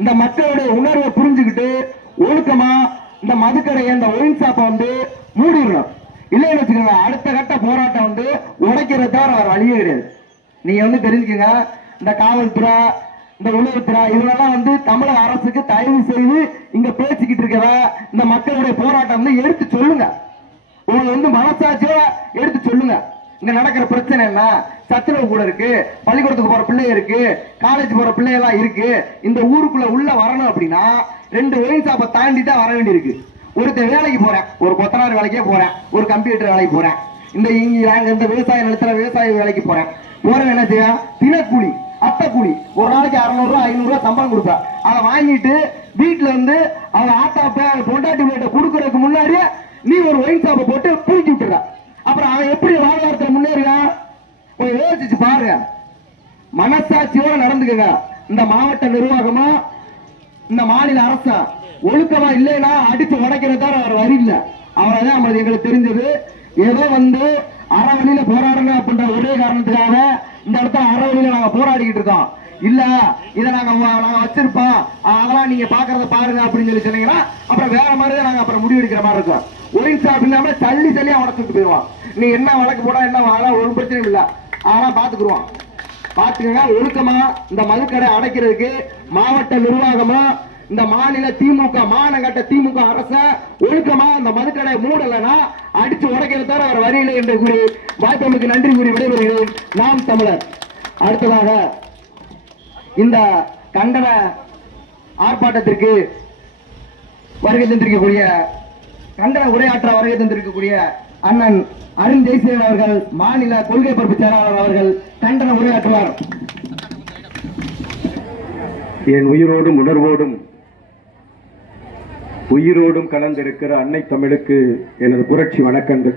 இந்த மக்களுடைய உணர்வை புரிஞ்சுக்கிட்டு ஒழுக்கமா இந்த மதுக்கடையை இந்த ஒயின் ஷாப்பை வந்து மூடிடணும். இல்லைன்னு வச்சுக்கோங்க, அடுத்த கட்ட போராட்டம் வந்து உடைக்கிறத தவிர வேற வழியே கிடையாது. நீங்க வந்து தெரிஞ்சுக்கோங்க, இந்த காவல்துறை இந்த உளவுத்துறை இவங்கெல்லாம் வந்து தமிழக அரசுக்கு தயவு செய்து இங்க பேசிக்கிட்டு இருக்கிற இந்த மக்களுடைய போராட்டம் வந்து எடுத்து சொல்லுங்க. உங்களை வந்து மனசாட்சியோட எடுத்து சொல்லுங்க. இங்க நடக்கிற பிரச்சனை என்ன, சத்துணவு கூட இருக்கு, பள்ளிக்கூடத்துக்கு போற பிள்ளை இருக்கு, காலேஜ் போற பிள்ளை எல்லாம் இருக்கு. இந்த ஊருக்குள்ள உள்ள வரணும் அப்படின்னா 2 ஒயின் ஷாப்பை தாண்டி தான் வர வேண்டியிருக்கு. ஒருத்தர் வேலைக்கு போறேன், ஒரு கொத்தனார் வேலைக்கே போறேன், ஒரு கம்ப்யூட்டர் வேலைக்கு போறேன், இந்த விவசாய நிலத்துல விவசாய வேலைக்கு போறேன். போறேன் என்ன செய்ய, தினக்கூலி அத்தை கூலி ஒரு நாளைக்கு 600 ரூபா 500 ரூபா சம்பளம் கொடுப்பா. அதை வாங்கிட்டு வீட்டுல வந்து அவங்க ஆட்டா பொண்டாட்டி வீட்டை கொடுக்கறதுக்கு முன்னாடியே நீ ஒரு ஒயின் ஷாப்பை போட்டு பூட்டி விட்டுற. அப்புறம் அவன் எப்படி வாழ்வாரத்துல முன்னேறினான் கொஞ்சம் யோசிச்சு பாருங்க. மனசாட்சியோட நடந்துக்கங்க. இந்த மாவட்ட நிர்வாகமா இந்த மாநில அரசா ஒழுக்கமா இல்லைன்னா அடிச்சு உடைக்கிறதா அவர் வரி இல்லை. அவரதான் நம்மளுக்கு எங்களுக்கு தெரிஞ்சது. ஏதோ வந்து அறவழியில போராடுங்க அப்படின்ற ஒரே காரணத்துக்காக இந்த இடத்துல அறவழியில நாங்க போராடிக்கிட்டு இருக்கோம். இல்ல இதை நாங்க வச்சிருப்போம், அதெல்லாம் நீங்க பாக்குறத பாருங்க அப்படின்னு சொல்லி சொன்னீங்கன்னா அப்புறம் வேற மாதிரி நாங்க அப்புறம் முடிவெடுக்கிற மாதிரி இருக்கும். ஒயின் ஷாப் இல்லாம தள்ளி உடச்சுட்டு போயிடுவான். நீ என்ன வழக்கு போட என்ன வாழ ஒரு பிரச்சனையும் இல்ல, அதெல்லாம் பாத்துக்குருவான். பாத்துக்கங்க. ஒழுக்கமா இந்த மதுக்கடை அடைக்கிறதுக்கு மாவட்ட நிர்வாகமா இந்த மாநில திமுக மாநகட்ட திமுக அரச ஒழுக்கமா இந்த மதுக்கடை மூடலைன்னா அடிச்சு உடைக்கிறத தவிர வேற வரியில்லை என்று கூறி வாய்ப்புக்கு நன்றி கூறி விடைபெறுகிறேன். நாம் தமிழர். அடுத்ததாக இந்த கண்டன ஆர்ப்பாட்டத்திற்கு வருகை தந்திருக்கக்கூடிய கண்டன உரையாற்ற வருகை தந்திருக்கக்கூடிய அண்ணன் அருண் ஜெய்சேகர் அவர்கள், மாநில கொள்கை பொறுப்பு செயலாளர் அவர்கள் கண்டன உரையாற்றுவார். என் உயிரோடும் உணர்வோடும் உயிரோடும் கலந்திருக்கிற அன்னை தமிழுக்கு எனது புரட்சி வணக்கங்கள்.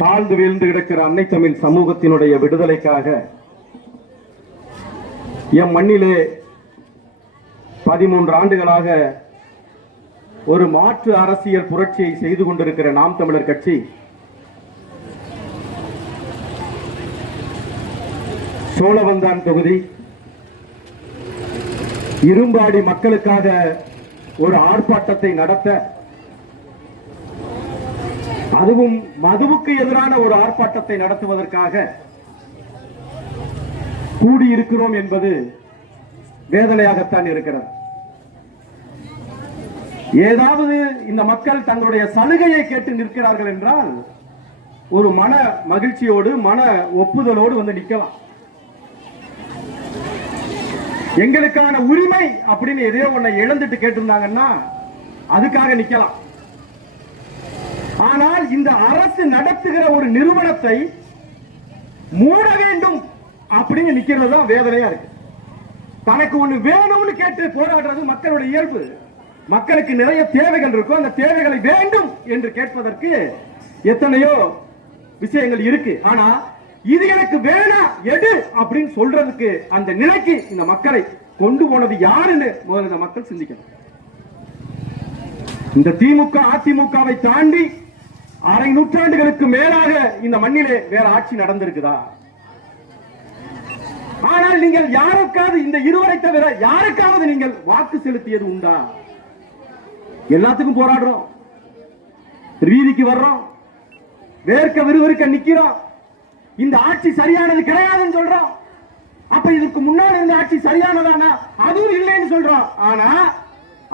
தாழ்ந்து வீழ்ந்து கிடக்கிற அன்னை தமிழ் சமூகத்தினுடைய விடுதலைக்காக எம் மண்ணிலே 13 ஆண்டுகளாக ஒரு மாற்று அரசியல் புரட்சியை செய்து கொண்டிருக்கிற நாம் தமிழர் கட்சி சோழவந்தான் தொகுதி இரும்பாடி மக்களுக்காக ஒரு ஆர்ப்பாட்டத்தை நடத்த, அதுவும் மதுவுக்கு எதிரான ஒரு ஆர்ப்பாட்டத்தை நடத்துவதற்காக கூடியிருக்கிறோம் என்பது வேதனையாகத்தான் இருக்கிறது. ஏதாவது இந்த மக்கள் தங்களுடைய சலுகையை கேட்டு நிற்கிறார்கள் என்றால் ஒரு மன மகிழ்ச்சியோடு மன ஒப்புதலோடு வந்து நிற்கலாம். எங்களுக்கான உரிமை அப்படின்னு எதையோ ஒன்றை இழந்துட்டு கேட்டிருந்தாங்கன்னா அதுக்காக நிக்கலாம். ஆனால் இந்த அரசு நடத்துகிற ஒரு நிறுவனத்தை மூட வேண்டும் அப்படின்னு நிக்கிறது தான் வேதனையா இருக்கு. தனக்கு ஒண்ணு வேணும்னு கேட்டு போராடுறது மக்களுடைய இயல்பு. மக்களுக்கு நிறைய தேவைகள் இருக்கும், அந்த தேவைகளை வேண்டும் என்று கேட்பதற்கு எத்தனையோ விஷயங்கள் இருக்கு. ஆனா இது எனக்கு வேணாம் எடு அப்படின்னு சொல்றதுக்கு அந்த நிலைக்கு இந்த மக்களை கொண்டு போனது யாருன்னு முதல்ல இந்த மக்கள் சிந்திக்கணும். இந்த திமுக அதிமுகவை தாண்டி அரை நூற்றாண்டுகளுக்கு மேலாக இந்த மண்ணிலே வேற ஆட்சி நடந்திருக்குதா? ஆனால் நீங்கள் யாருக்காவது, இந்த இருவரை தவிர யாருக்காவது நீங்கள் வாக்கு செலுத்தியது உண்டா? எல்லாத்துக்கும் போராடுறோம், வீதிக்கு வர்றோம், வேர்க்க விறுவிறுக்க நிக்கிறோம், இந்த ஆட்சி சரியானது கிடையாதுன்னு சொல்றோம். அப்ப இதுக்கு முன்னாடி இருந்த ஆட்சி சரியானதானா? அதுவும் இல்லைன்னு சொல்றோம். ஆனா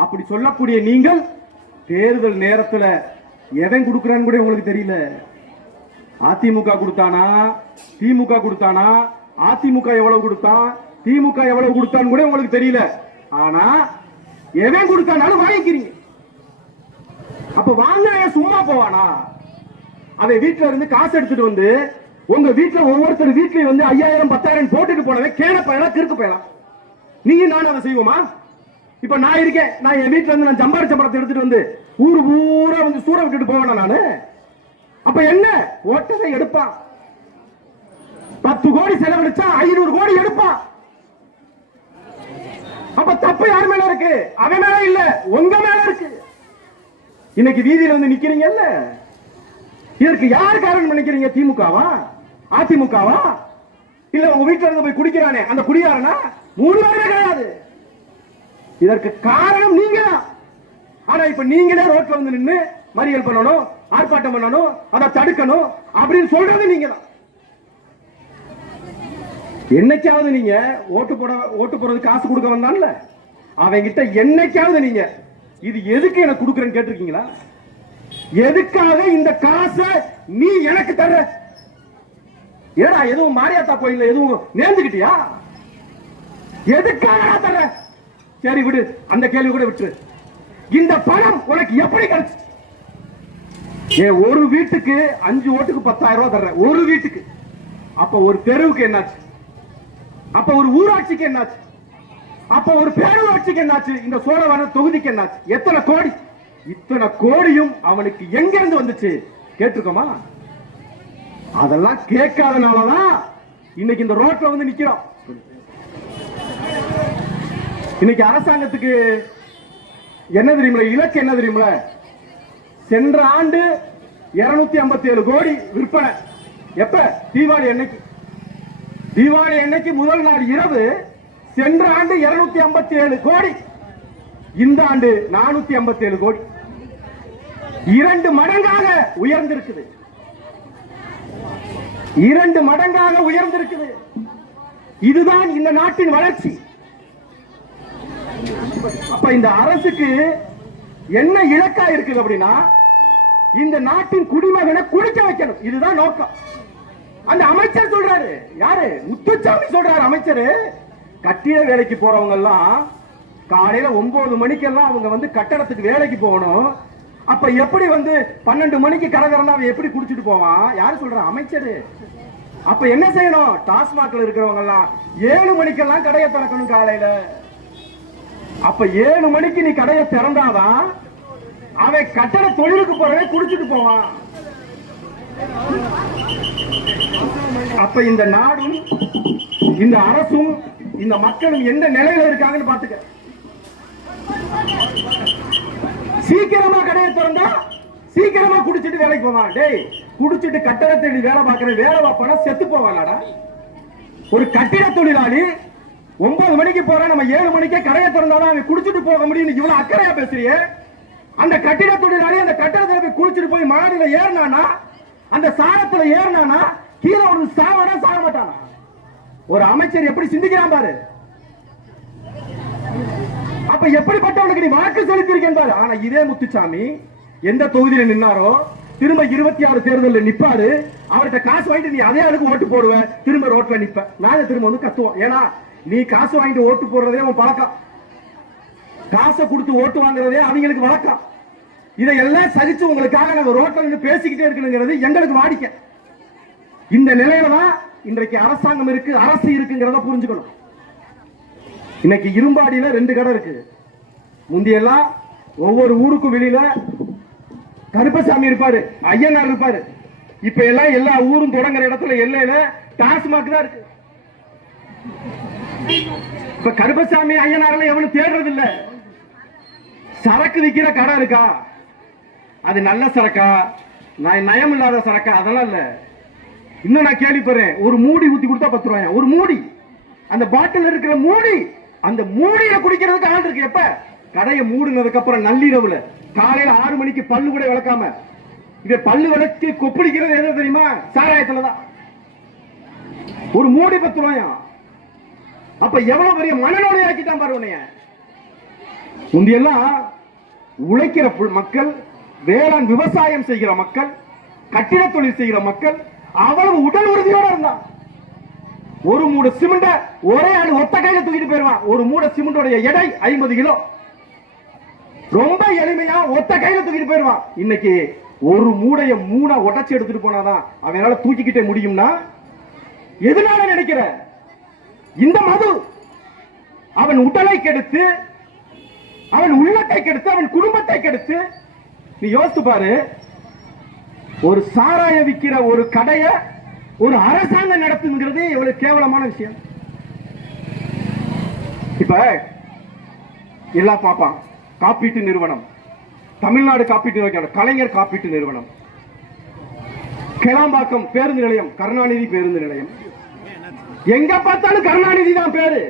அப்படி சொல்லக்கூடிய நீங்கள் தேர்தல் நேரத்தில் எவன் கொடுக்கிறான்னு கூட உங்களுக்கு தெரியல. அதிமுக கொடுத்தானா, திமுக கொடுத்தானா, அதிமுக எவ்வளவு கொடுத்தா, திமுக எவ்வளவு கொடுத்தான்னு கூட உங்களுக்கு தெரியல. ஆனா எவன் கொடுத்தானாலும் வாங்கிக்கிறீங்க. அப்ப வாங்க சும்மா போவானா? அவன் வீட்டுல இருந்து காசு எடுத்துட்டு வந்து உங்க வீட்டுல ஒவ்வொருத்தர் வீட்லயும் வந்து 5000 10,000 போட்டுட்டு போனவன் கேன பயணம் கிறுக்கு பயணம். நீங்க நானும் அதை செய்வோமா? இப்ப நான் இருக்கேன், நான் என் வீட்டுல இருந்து நான் ஜம்பாரி சம்பளத்தை எடுத்துட்டு வந்து ஊரு பூரா வந்து சூற விட்டுட்டு போவேனா நானு? அப்ப என்ன ஓட்டதை எடுப்பான். 10 கோடி செலவழிச்சா 500 கோடி எடுப்பான். அப்ப தப்பு யார் மேல இருக்கு? அவன் மேல இல்ல, உங்க மேல இருக்கு. இன்னைக்கு வீதியில வந்து நிக்கிறீங்கல்ல, இதற்கு யார் காரணம் நினைக்கிறீங்க? திமுகவா, அதிமுகவா, இல்ல உங்க வீட்டுல இருந்து போய் குடிக்கிறானே அந்த குடியாரனா? 3 பேருமே கிடையாது. இதற்கு காரணம் நீங்க தான். ஆனா இப்ப நீங்களே ரோட்ல வந்து நின்று மறியல் பண்ணணும், ஆர்ப்பாட்டம் பண்ணணும், அதை தடுக்கணும் அப்படின்னு சொல்றது நீங்க தான். என்னைக்காவது நீங்க ஓட்டு போடுறது காசு கொடுக்க வந்தான்ல அவங்க கிட்ட என்னைக்காவது நீங்க இது எதுக்கு எனக்கு கொடுக்குறேன்னு கேட்டிருக்கீங்களா? எதுக்காக இந்த காசை நீ எனக்கு தர்ற? ஏடா எதுவும் மாரியாத்தா கோயில்ல எதுவும் நேர்ந்துகிட்டியா? எதுக்காக நான் தர்ற? சரி விடு, அந்த கேள்வி கூட விட்டு. இந்த பணம் உனக்கு எப்படி கிடைச்சு? ஒரு வீட்டுக்கு 5 ஓட்டுக்கு 10,000 ரூபாய் தர்ற, ஒரு வீட்டுக்கு. அப்ப ஒரு தெருவுக்கு என்னாச்சு? அப்ப ஒரு ஊராட்சிக்கு என்னாச்சு? அப்ப ஒரு பேரூராட்சிக்கு என்னாச்சு? இந்த சோழவனம் தொகுதிக்கு என்னாச்சு? எத்தனை கோடி? இத்தனை கோடியும் அவனுக்கு எங்க இருந்து வந்துச்சு கேட்டிருக்கோமா? அதெல்லாம் கேட்காதனாலதான் இன்னைக்கு இந்த ரோட்ல வந்து நிக்கிறோம். இன்னைக்கு அரசாங்கத்துக்கு என்ன தெரியுமில்ல, இலக்கு என்ன தெரியுமில்ல? சென்ற ஆண்டு 257 கோடி விற்பனை. எப்ப? தீபாவளி அன்னைக்கு. தீபாவளி அன்னைக்கு முதல் நாள் இரவு சென்ற ஆண்டு 257 கோடி, இந்த ஆண்டு 457 கோடி. 2 மடங்காக உயர்ந்திருக்குது. 2 மடங்காக உயர்ந்திருக்குது. இதுதான் இந்த நாட்டின் வளர்ச்சி. அப்ப இந்த அரசுக்கு என்ன இலக்கா இருக்குது அப்படின்னா, இந்த நாட்டின் குடிமகனை குடிக்க வைக்கணும். இதுதான் நோக்கம். அந்த அமைச்சர் சொல்றாரு, யாரு? முத்துச்சாமி சொல்றாரு. அமைச்சர் கட்டிட வேலைக்கு போறவங்க எல்லாம் காலையில 9 மணிக்கெல்லாம் அவங்க வந்து கட்டடத்துக்கு வேலைக்கு போகணும். அப்ப எப்படி வந்து 12 மணிக்கு கடற்கரன்னா அவன் எப்படி குடிச்சிட்டு போவான்? யாரு சொல்ற? அமைச்சர். அப்ப என்ன செய்யணும்? டாஸ்மாக்ல இருக்கிறவங்க எல்லாம் 7 மணிக்கெல்லாம் கடையை திறக்கணும் காலையில. அப்ப 7 மணிக்கு நீ கடையை திறந்தாதான் அவன் கட்டட தொழிலுக்கு போறவே குடிச்சிட்டு போவான். அப்ப இந்த நாடும் இந்த அரசும் இந்த மக்களும் எந்த நிலையில இருக்காங்கன்னு பாத்துக்க. சீக்கிரமா கடையை திறந்தா சீக்கிரமா குடிச்சிட்டு வேலைக்கு போவான். டேய், குடிச்சிட்டு கட்டடத்தை வேலை பார்க்கிற வேலை பார்ப்பனா செத்து போவானாடா? ஒரு கட்டிட தொழிலாளி 9 மணிக்கு போற, நம்ம 7 மணிக்கே கடையை திறந்தாலும் அவன் குடிச்சிட்டு போக முடியும். இவ்வளவு அக்கறையா பேசுறியே. அந்த கட்டிட தொழிலாளி அந்த கட்டிடத்துல போய் குளிச்சுட்டு போய் மாடியில ஏறினானா, அந்த சாரத்துல ஏறினானா, கீழே ஒரு சாவனா சாக மாட்டானா? ஒரு அமைச்சர் எப்படி சிந்திக்கிறான் பாரு. அப்ப எப்படிப்பட்டவனுக்கு நீ வாக்கு செலுத்திருக்கேன் பாரு. ஆனா இதே முத்துசாமி எந்த தொகுதியில நின்னாரோ திரும்ப 26 தேர்தலில் நிப்பாரு. அவர்கிட்ட காசு வாங்கிட்டு நீ அதே ஆளுக்கு ஓட்டு போடுவ, திரும்ப ரோட்ல நிப்ப. நாங்க திரும்ப வந்து கத்துவோம். ஏன்னா நீ காசு வாங்கிட்டு ஓட்டு போடுறதே உன் பழக்கம், காசை கொடுத்து ஓட்டு வாங்குறதே அவங்களுக்கு வழக்கம். இதையெல்லாம் சகிச்சு உங்களுக்காக நாங்க ரோட்ல நின்று பேசிக்கிட்டே இருக்கணுங்கிறது எங்களுக்கு வாடிக்கை. இந்த நிலையில தான் இன்றைக்கு அரசாங்கம் இருக்கு, அரசு இருக்குங்கிறத புரிஞ்சுக்கணும். இன்னைக்கு இரும்பாடியில 2 கடை இருக்கு. முந்தியெல்லாம் ஒவ்வொரு ஊருக்கும் வெளியில கருப்பசாமி இருப்பாரு, ஐயனார் இருப்பாரு. இப்ப எல்லாம் எல்லா ஊரும் தொடங்குற இடத்துல எல்லையில டாஸ்மாக் தான் இருக்கு. இப்ப கருப்பசாமி ஐயனாரெல்லாம் எவனும் தேடுறது இல்ல. சரக்கு விற்கிற கடை இருக்கா, அது நல்ல சரக்கா, நயம் இல்லாத சரக்கா, அதெல்லாம் இல்ல. இன்னும் நான் கேள்விப்படுறேன், ஒரு மூடி ஊத்தி கொடுத்தா 10 ரூபாய் ஒரு மூடி. அந்த பாட்டில் இருக்கிற மூடி, அந்த மூடியில குடிக்கிறதுக்கு ஆள் இருக்கு. எப்ப கடையை மூடுனதுக்கு அப்புறம் நள்ளிரவுல காலையில 6 மணிக்கு பல்லு கூட விளக்காம இத பல்லு விளக்கு கொப்பளிக்கிறது எது தெரியுமா? சாராயத்துலதான். ஒரு மூடி 10 ரூபாயா. அப்ப எவ்வளவு பெரிய மனநோயை ஆக்கிட்டான் பாரு உன்னைய. முந்தியெல்லாம் உழைக்கிற மக்கள், வேளாண் விவசாயம் செய்கிற மக்கள், கட்டிட தொழில் செய்கிற மக்கள் அவ்வளவு உடல் உறுதியோட இருந்தான். ஒரு மூட சிமெண்ட ஒரே ஆள் ஒத்த கையில தூக்கிட்டு போயிருவான். ஒரு மூட சிமெண்டோட எடை 50 கிலோ. ரொம்ப எளிமையா ஒத்த கையில தூக்கிட்டு போயிருவான். இன்னைக்கு ஒரு மூடைய 3 உடைச்சு எடுத்துட்டு போனாதான் அவனால தூக்கிக்கிட்டே முடியும்னா எதனால நினைக்கிற? இந்த மது அவன் உடலை கெடுத்து, அவன் உள்ளத்தை கெடுத்து, அவன் குடும்பத்தை கெடுத்து. நீ யோசித்து பாரு, ஒரு சாராய விற்கிற ஒரு கடைய ஒரு அரசாங்கம் நடத்துங்கிறது எவ்வளவு கேவலமான விஷயம். இப்ப எல்லாம் பாப்பான். காப்பீட்டு நிறுவனம், தமிழ்நாடு காப்பீட்டு நிறுவனம், கலைஞர் காப்பீட்டு நிறுவனம், கிளாம்பாக்கம் பேருந்து நிலையம், கருணாநிதி பேருந்து நிலையம். எங்க பார்த்தாலும் கருணாநிதி தான் பேரு.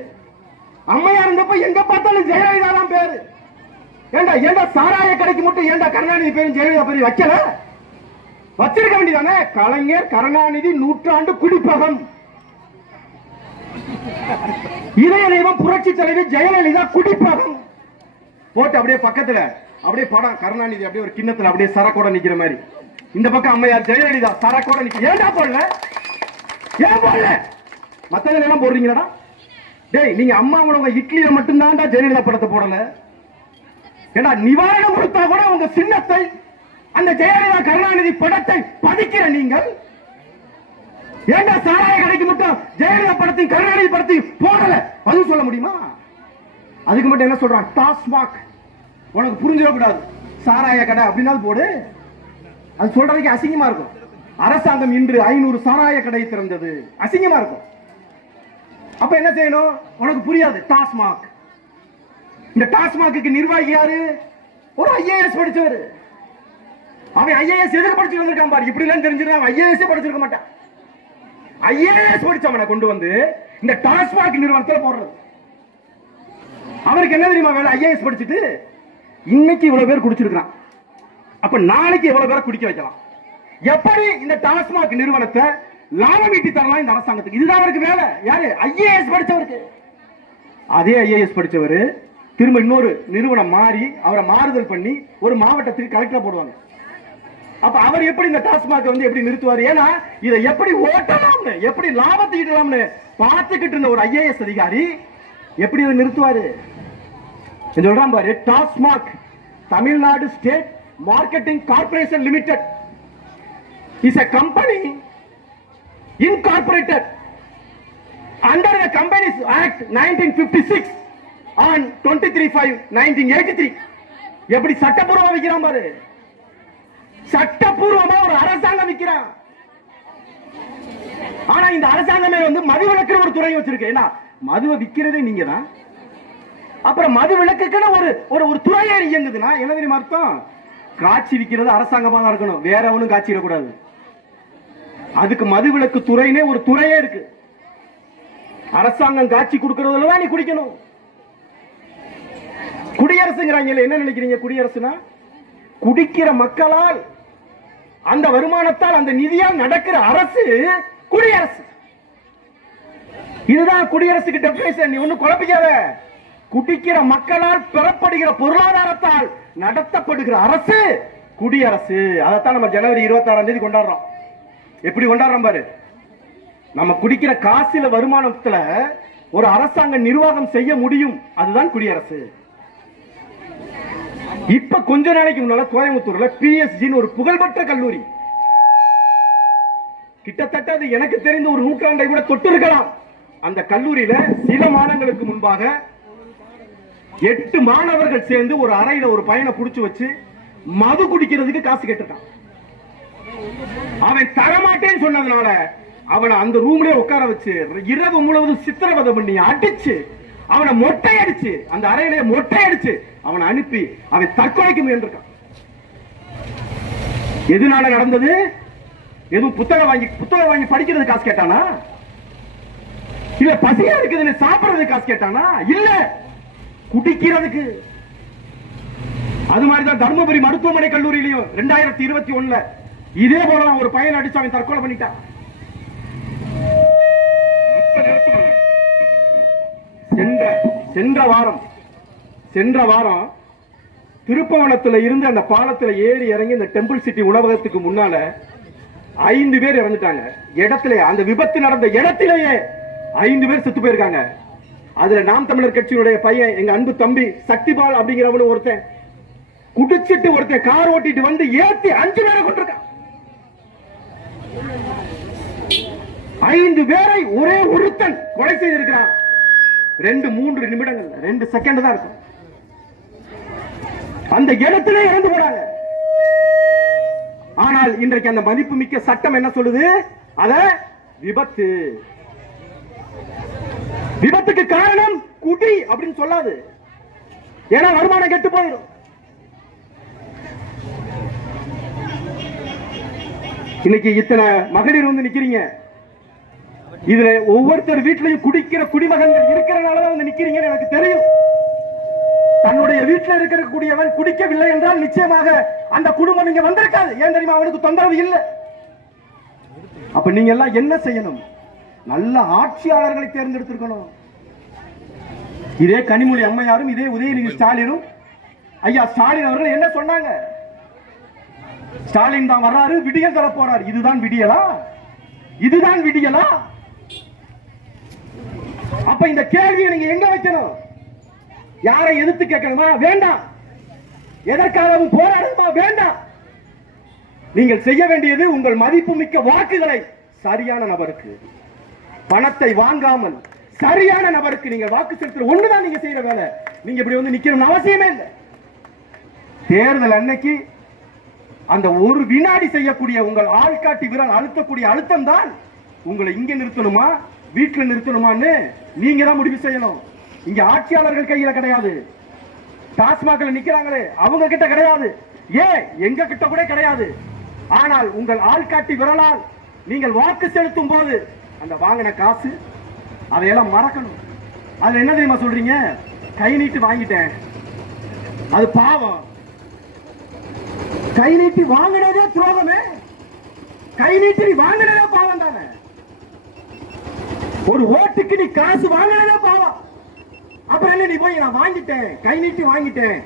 அம்மையா இருந்தப்ப எங்க பார்த்தாலும் ஜெயலலிதா தான் பேரு. ஏண்டா ஏண்டா சாராய கடைக்கு மட்டும் ஏண்டா கருணாநிதி பேரும் ஜெயலலிதா பேரு வைக்கல? வச்சிருக்க வேண்டியதானே. கலைஞர் கருணாநிதி நூற்றாண்டு குடிப்பகம், இதய தெய்வம் புரட்சி தலைவி ஜெயலலிதா குடிப்பகம் போட்டு அப்படியே பக்கத்துல அப்படியே படம் கருணாநிதி அப்படியே ஒரு கிண்ணத்துல அப்படியே சரக்கோட நிக்கிற மாதிரி. இந்த பக்கம் அம்மையார் ஜெயலலிதா சரக்கோட நிக்க. ஏண்டா போடல? ஏன் போடல? மத்தவங்க எல்லாம் போடுறீங்களா? டேய், நீங்க அம்மா உங்க இட்லியில மட்டும்தான்டா ஜெயலலிதா படத்தை போடல. ஏண்டா நிவாரணம் கொடுத்தா கூட உங்க சின்னத்தை, அந்த ஜெயலலிதா கருணாநிதி படத்தை பதிக்கிற நீங்கள் ஏண்டா சாராய கடைக்கு மட்டும் ஜெயலலிதா படத்தையும் கருணாநிதி படத்தையும் போடல? அது சொல்ல முடியுமா? அதுக்கு மட்டும் என்ன சொல்றான்? டாஸ்மாக். உனக்கு புரிஞ்சிடக்கூடாது. சாராய கடை அப்படின்னா போடு. அது சொல்றதுக்கு அசிங்கமா இருக்கும். அரசாங்கம் இன்று 500 சாராய கடை திறந்தது, அசிங்கமா இருக்கும். அப்ப என்ன செய்யணும்? உனக்கு புரியாது. டாஸ்மாக். இந்த டாஸ்மாக்கு நிர்வாகி யாரு? ஒரு ஐஏஎஸ் படிச்சவர். அவன் ஐஏஎஸ் எதுக்கு படிச்சு வந்திருக்கான் பாரு. இப்படி எல்லாம் தெரிஞ்சிருக்கான். ஐஏஎஸ் படிச்சிருக்க மாட்டான். ஐஏஎஸ் படிச்சவனை கொண்டு வந்து இந்த டாஸ்மாக் நிறுவனத்துல போடுறது. அவருக்கு என்ன தெரியுமா வேலை? ஐஏஎஸ் படிச்சுட்டு இன்னைக்கு இவ்வளவு பேர் குடிச்சிருக்கான், அப்ப நாளைக்கு எவ்வளவு பேரை குடிக்க வைக்கலாம், எப்படி இந்த டாஸ்மாக் நிறுவனத்தை லாபம் ஈட்டி தரலாம் இந்த அரசாங்கத்துக்கு. இதுதான் அவருக்கு வேலை. யாரு? ஐஏஎஸ் படிச்சவருக்கு. அதே ஐஏஎஸ் படிச்சவர் திரும்ப இன்னொரு நிறுவனம் மாறி அவரை மாறுதல் பண்ணி ஒரு மாவட்டத்துக்கு கலெக்டரா போடுவாங்க. அப்ப அவர் எப்படி இந்த டாஸ்மாக் வந்து எப்படி நிறுத்துவார்? ஏன்னா இதை எப்படி ஓட்டலாம்னு, எப்படி லாபத்தை ஈட்டலாம்னு பார்த்துக்கிட்டு இருந்த ஒரு ஐஏஎஸ் அதிகாரி எப்படி இதை நிறுத்துவாரு? சொல்றான் பாரு. TASMAC Tamil Nadu state marketing corporation limited is a company incorporated under the Companies Act 1956 on 23/5/1983. எப்படி சட்டப்பூர்வமா விக்கிறான் பாரு. சட்டப்பூர்வமா ஒரு அரசாங்கம் விக்கிறான். ஆனா இந்த அரசாங்கமே வந்து மது விலக்கு ஒரு துறை வச்சிருக்கு. ஏன்னா மதுவை விக்கிறதே நீங்க தான். அப்புறம் மது விலக்குன்னு ஒரு துறையே இயங்குதுன்னா என்ன தெரியுமா அர்த்தம்? காட்சி விக்கிறது அரசாங்கமா தான் இருக்கணும், வேற ஒன்னும் காட்சியிடக்கூடாது. அதுக்கு மது விலக்கு துறைனே ஒரு துறையே இருக்கு. அரசாங்கம் காட்சி கொடுக்கறதுல தான் நீ குடிக்கணும். குடியரசுங்கிறாங்க, என்ன நினைக்கிறீங்க? குடியரசுனா குடிக்கிற மக்களால், அந்த வருமானத்தால், அந்த நிதியால் நடக்கிற அரசு குடியரசு. இதுதான் குடியரசுக்கு டெபினிஷன். நீ ஒண்ணு குழப்பிக்காத. குடிக்கிற மக்களால் பெறப்படுகிற பொருளாதாரத்தால் நடத்தப்படுகிற அரசு குடியரசு. அதைத்தான் நம்ம ஜனவரி 26ஆம் தேதி கொண்டாடுறோம். எப்படி கொண்டாடுறோம் பாரு. நம்ம குடிக்கிற காசுல வருமானத்துல ஒரு அரசாங்க நிர்வாகம் செய்ய முடியும். அதுதான் குடியரசு. இப்ப கொஞ்ச நாளைக்கு முன்னால கோயம்புத்தூர்ல பிஎஸ்ஜின்னு ஒரு புகழ்பெற்ற கல்லூரி, கிட்டத்தட்ட அது எனக்கு தெரிந்த ஒரு நூற்றாண்டை கூட தொட்டு இருக்கலாம். அந்த கல்லூரியில சில மாதங்களுக்கு முன்பாக 8 மாணவர்கள் சேர்ந்து ஒரு அறையில ஒரு பையனை புடிச்சு வச்சு மது குடிக்கிறதுக்கு காசு கேட்டுட்டான். அவன் தரமாட்டேன்னு சொன்னதுனால அவனை அந்த ரூம்லயே உட்கார வச்சு இரவு முழுவதும் சித்திரவதை பண்ணி அடிச்சு அவனை மொட்டை அடிச்சு, அந்த அறையிலேயே மொட்டை அடிச்சு அவனை அனுப்பி அவன் தற்கொலைக்கு முயன்றிருக்கான். எதனால நடந்தது? எதுவும் புத்தகம் வாங்கி படிக்கிறது காசு கேட்டானா? இல்ல பசியா இருக்குது சாப்பிடுறது காசு கேட்டானா? இல்ல, குடிக்கிறதுக்கு. அது மாதிரிதான் தர்மபுரி மருத்துவமனை கல்லூரியிலையும் 2021 இதே போல ஒரு பையன் அடிச்சு அவன் தற்கொலை பண்ணிட்டான். சென்ற வாரம் திருப்பவனத்துல இருந்து அந்த பாலத்துல ஏறி இறங்கி இந்த டெம்பிள் சிட்டி உணவகத்துக்கு முன்னால 5 பேர் இறந்துட்டாங்க. இடத்துல, அந்த விபத்து நடந்த இடத்திலேயே 5 பேர் செத்து போயிருக்காங்க. அதுல நாம் தமிழர் கட்சியினுடைய பையன், எங்க அன்பு தம்பி சக்திபால் அப்படிங்கிறவனு ஒருத்தன் குடிச்சிட்டு ஒருத்தன் கார் ஓட்டிட்டு வந்து ஏத்தி 5 பேரை கொண்டிருக்கான். 5 பேரை ஒரே ஒருத்தன் கொலை செய்திருக்கிறான். 2-3 நிமிடங்கள், 2 செகண்ட் தான் இருக்கும். அந்த இடத்திலே இறந்து போறாங்க. ஆனால் இன்றைக்கு அந்த மதிப்புமிக்க சட்டம் என்ன சொல்லுது? அத விபத்து, விபத்துக்கு காரணம் குடி அப்படின்னு சொல்லாது. ஏன்னா வருமானம் கெட்டு போயிடும். இன்னைக்கு இத்தனை மகளிர் வந்து நிக்கிறீங்க. இதுல ஒவ்வொருத்தர் வீட்டிலையும் குடிக்கிற குடிமகன்கள் இருக்கிறனாலதான் வந்து நிக்கிறீங்கன்னு எனக்கு தெரியும். தன்னுடைய வீட்டில் இருக்கக்கூடியவன் குடிக்கவில்லை என்றால் நிச்சயமாக அந்த குடும்பம் இங்க வந்திருக்காது. ஏன் தெரியுமா? அவனுக்கு தொந்தரவு இல்லை. அப்ப நீங்க எல்லாம் என்ன செய்யணும்? நல்ல ஆட்சியாளர்களை தேர்ந்தெடுத்திருக்கணும். இதே கனிமொழி அம்மையாரும் இதே உதயநிதி ஸ்டாலினும், ஐயா ஸ்டாலின் அவர்கள் என்ன சொன்னாங்க? ஸ்டாலின் தான் வர்றாரு, விடியல் தர போறாரு. இதுதான் விடியலா? இதுதான் விடியலா? அப்ப இந்த கேள்வியை நீங்க எங்க வைக்கணும்? யாரை எதிர்த்து கேட்கணுமா? வேண்டாம். எதற்காகவும் போராடணுமா? வேண்டாம். நீங்கள் செய்ய வேண்டியது உங்கள் மதிப்புமிக்க வாக்குகளை சரியான நபருக்கு, பணத்தை வாங்காமல் சரியான நபருக்கு நீங்க வாக்கு செலுத்துற ஒண்ணுதான் நீங்க செய்யற வேலை. நீங்க இப்படி வந்து நிக்கணும்னு அவசியமே இல்லை. தேர்தல் அன்னைக்கு அந்த ஒரு வினாடி செய்யக்கூடிய உங்கள் ஆள்காட்டி விரல் அழுத்தக்கூடிய அழுத்தம் தான் உங்களை இங்க நிறுத்தணுமா வீட்டில் நிறுத்தணுமான்னு நீங்க தான் முடிவு செய்யணும். இங்க ஆட்சியாளர்கள் கையில கிடையாது. டாஸ்மாக்ல நிக்கிறாங்களே அவங்க கிட்ட கிடையாது. எங்க கிட்ட கூட கிடையாது. ஆனால் உங்கள் ஆள்காட்டி விரலால் நீங்கள் வாக்கு செலுத்தும் போது அந்த வாங்கின காசு அதையெல்லாம் மறக்கணும். அது என்ன தெரியுமா சொல்றீங்க? கை நீட்டி வாங்கிட்டேன், அது பாவம். கை நீட்டி வாங்கினதே துரோகமே. கை நீட்டி வாங்கினதே பாவம் தானே. ஒரு ஓட்டுக்கு நீ காசு வாங்கினதே பாவம். அப்புறம் என்ன நீ போய் நான் வாங்கிட்டேன், கை நீட்டி வாங்கிட்டேன்,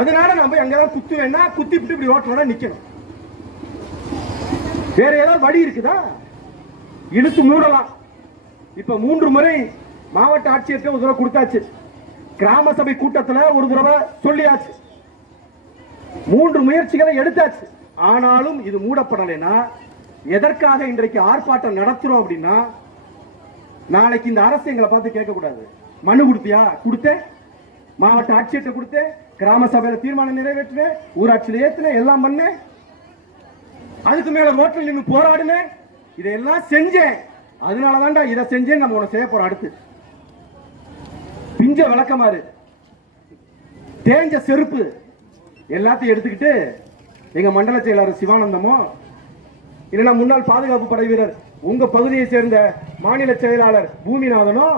அதனால நான் போய் அங்கதான் குத்துவேன்னா குத்திட்டு இப்படி ரோட்ல நிக்கணும். வேற ஏதாவது வழி இருக்குதா? இழுத்து மூடலாம். இப்ப 3 முறை மாவட்ட ஆட்சியருக்கு ஒரு தடவை கொடுத்தாச்சு. கிராம சபை கூட்டத்தில் ஒரு தடவை சொல்லியாச்சு. 3 முயற்சிகளை எடுத்தாச்சு. ஆனாலும் இது மூடப்படலைன்னா எதற்காக இன்றைக்கு ஆர்ப்பாட்டம் நடத்துறோம் அப்படின்னா, நாளைக்கு இந்த அரசு எங்களை பார்த்து கேட்க கூடாது. மனு கொடுத்தியா? கொடுத்தேன். மாவட்ட ஆட்சியர்கிட்ட கொடுத்தேன், கிராம சபையில தீர்மானம் நிறைவேற்றினேன், ஊராட்சியில் ஏற்றினேன், எல்லாம் பண்ணேன், அதுக்கு மேல ரோட்டில் நின்று போராடினேன், இதெல்லாம் செஞ்சேன், அதனாலதான்டா இதை செஞ்சேன் நம்ம உன செய்ய போறோம். அடுத்து பிஞ்ச விளக்கமாறு, தேஞ்ச செருப்பு எல்லாத்தையும் எடுத்துக்கிட்டு எங்க மண்டல செயலாளர் சிவானந்தமோ இல்லைன்னா முன்னாள் பாதுகாப்பு படை வீரர் உங்க பகுதியை சேர்ந்த மாநில செயலாளர் பூமிநாதனோ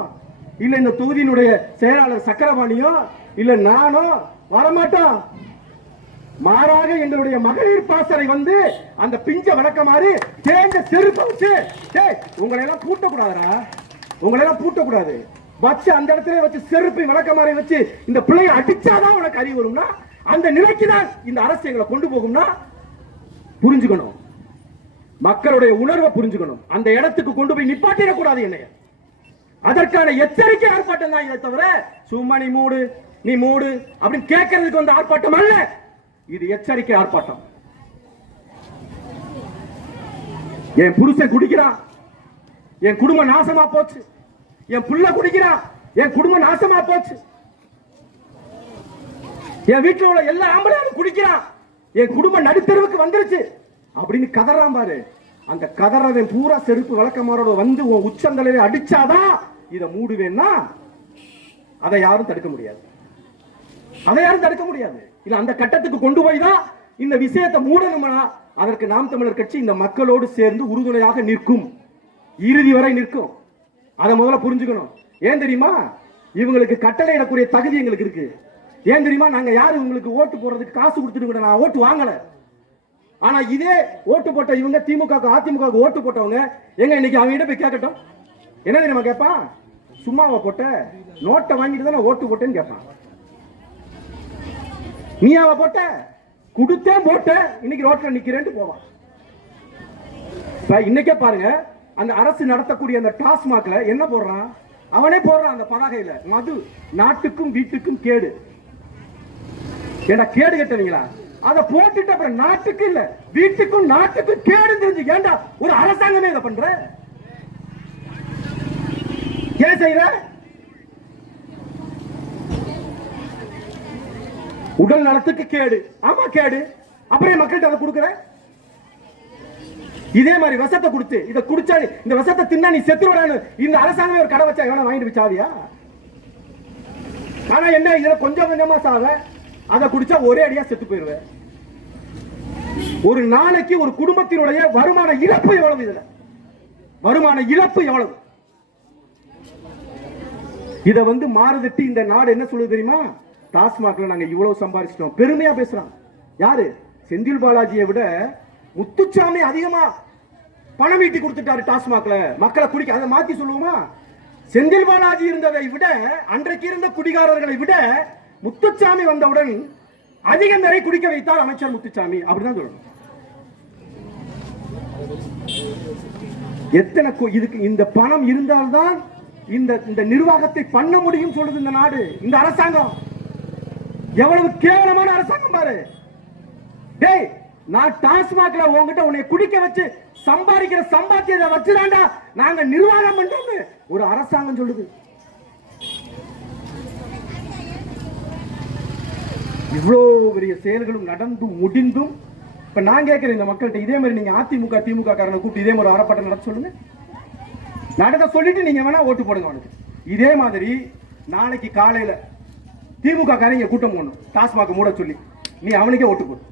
இல்ல இந்த தொகுதியினுடைய செயலாளர் சக்கரபாணியோ இல்ல நானோ வரமாட்டோம். மாறாக எங்களுடைய மகளிர் பாசறை வந்து அந்த பிஞ்ச வழக்கமாறு தேஞ்ச செருப்பை வச்சு உங்களை எல்லாம் பூட்டக்கூடாதுடா, உங்களை எல்லாம் பூட்டக்கூடாது. வச்சு அந்த இடத்துல வச்சு செருப்பை விளக்கமாறை வச்சு இந்த பிள்ளையை அடிச்சாதான் உனக்கு அறிவு வரும்னா அந்த நிலைக்கு தான் இந்த அரசு எங்களை கொண்டு போகும்னா புரிஞ்சுக்கணும். மக்களுடைய உணர்வை புரிஞ்சுக்கணும். அந்த இடத்துக்கு கொண்டு போய் நிப்பாட்டிடக்கூடாது என்னைய. அதற்கான எச்சரிக்கை ஆர்ப்பாட்டம் தான். இதை தவிர சும்மா நீ மூடு அப்படின்னு கேட்கறதுக்கு வந்த ஆர்ப்பாட்டம் அல்ல. இது எச்சரிக்கை ஆர்ப்பாட்டம். என் புருஷன் குடிக்கிறான், என் குடும்பம் நாசமா போச்சு. என் புள்ள குடிக்கிறான், என் குடும்பம் நாசமா போச்சு. என் வீட்டில் உள்ள எல்லா ஆம்பளையும் குடிக்கிறான், என் குடும்பம் நடுத்தெருவுக்கு வந்துருச்சு அப்படின்னு கதறான் பாரு. அந்த கதறவன் பூரா செருப்பு விளக்கமாரோட வந்து உன் உச்சந்தலையை அடிச்சாதான் இதை மூடுவேன்னா அதை யாரும் தடுக்க முடியாது. அதை யாரும் தடுக்க முடியாது. இல்ல அந்த கட்டத்துக்கு கொண்டு போய் தான் இந்த விஷயத்தை மூடணும்னா அதற்கு நாம் தமிழர் கட்சி இந்த மக்களோடு சேர்ந்து உறுதுணையாக நிற்கும், இறுதி வரை நிற்கும். அதை முதல்ல புரிஞ்சுக்கணும். ஏன் தெரியுமா? இவங்களுக்கு கட்டளையிடக்கூடிய தகுதி எங்களுக்கு இருக்கு. ஏன் தெரியுமா? நாங்க யாரு இவங்களுக்கு ஓட்டு போடுறதுக்கு காசு கொடுத்துட்டு கூட நான் ஓட்டு வாங்கல. ஆனா இதே ஓட்டு போட்ட இவங்க திமுக அதிமுக ஓட்டு போட்டவங்க எங்க இன்னைக்கு அவங்க போய் கேட்கட்டும். என்ன தெரியுமா கேட்பான்? சும்மாவா போட்ட, நோட்டை வாங்கிட்டு தான் ஓட்டு போட்டேன்னு கேட்பான். நீயாவா போட்ட, கொடுத்தேன் போட்ட, இன்னைக்கு ரோட்ல நிக்கிறேன்னு போவான். இன்னைக்கே பாருங்க, அந்த அரசு நடத்தக்கூடிய அந்த டாஸ்மாக்ல என்ன போடுறான்? அவனே போடுறான் அந்த பதாகையில, மது நாட்டுக்கும் வீட்டுக்கும் கேடு. ஏண்டா கேடு கட்டுவீங்களா? அதை போட்டுட்டு அப்புறம் நாட்டுக்கு இல்ல வீட்டுக்கும் நாட்டுக்கும் கேடு தெரிஞ்சு ஏண்டா ஒரு அரசாங்கமே இதை பண்ற? ஏன் செய்யற? உடல் நலத்துக்கு கேடு. ஆமா கேடு. அப்புறம் மக்கள்கிட்ட அதை கொடுக்குற. இதே மாதிரி விஷத்தை கொடுத்து இதை குடிச்சா இந்த விஷத்தை தின்னா நீ செத்துருவானு இந்த அரசாங்கமே ஒரு கடை வச்சா எவனா வாங்கிட்டு சாவியா? ஆனா என்ன, இதுல கொஞ்சம் கொஞ்சமா சாவ, அதை குடிச்சா ஒரே அடியா செத்து போயிருவேன். ஒரு நாளைக்கு ஒரு குடும்பத்தினுடைய வருமான இழப்பு எவ்வளவு? இதுல வருமான இழப்பு எவ்வளவு? இத வந்து மாறுதட்டி இந்த நாடு என்ன சொல்லுது தெரியுமா? டாஸ்மாக்ல நாங்க இவ்வளவு சம்பாதிச்சிட்டோம் பெருமையா பேசுறான். யாரு? செந்தில் பாலாஜியை விட முத்துச்சாமி அதிகமா பணம் ஈட்டி கொடுத்துட்டாரு டாஸ்மாக்ல மக்களை குடிக்க. அதை மாத்தி சொல்லுவோமா? செந்தில் பாலாஜி இருந்ததை விட, அன்றைக்கு இருந்த குடிகாரர்களை விட முத்துச்சாமி வந்தவுடன் அதிகம் பேரை குடிக்க வைத்தார் அமைச்சர் முத்துச்சாமி. அப்படிதான் சொல்லணும். எத்தனை இதுக்கு இந்த பணம் இருந்தால்தான் இந்த நிர்வாகத்தை பண்ண முடியும் சொல்லுது இந்த நாடு, இந்த அரசாங்கம். எவ்வளவு கேவலமான அரசாங்கம் பாரு. டேய், நான் டாஸ்மாக்ல உங்ககிட்ட உன்னை குடிக்க வச்சு சம்பாதிக்கிற சம்பாத்தியத்தை வச்சுதான்டா நாங்க நிர்வாகம் பண்றோம்னு ஒரு அரசாங்கம் சொல்லுது. இவ்வளவு பெரிய செயல்களும் நடந்து முடிந்தும் இப்ப நான் கேட்கிறேன் இந்த மக்கள்கிட்ட, இதே மாதிரி நீங்க அதிமுக திமுக காரனை கூப்பிட்டு இதே மாதிரி ஆர்ப்பாட்டம் நடத்த சொல்லுங்க. நடத்த சொல்லிட்டு நீங்க வேணா ஓட்டு போடுங்க அவனுக்கு. இதே மாதிரி நாளைக்கு காலையில திமுக காரங்க கூட்டம் போடணும் டாஸ்மாக் மூட சொல்லி, நீ அவனுக்கே ஓட்டு போடு.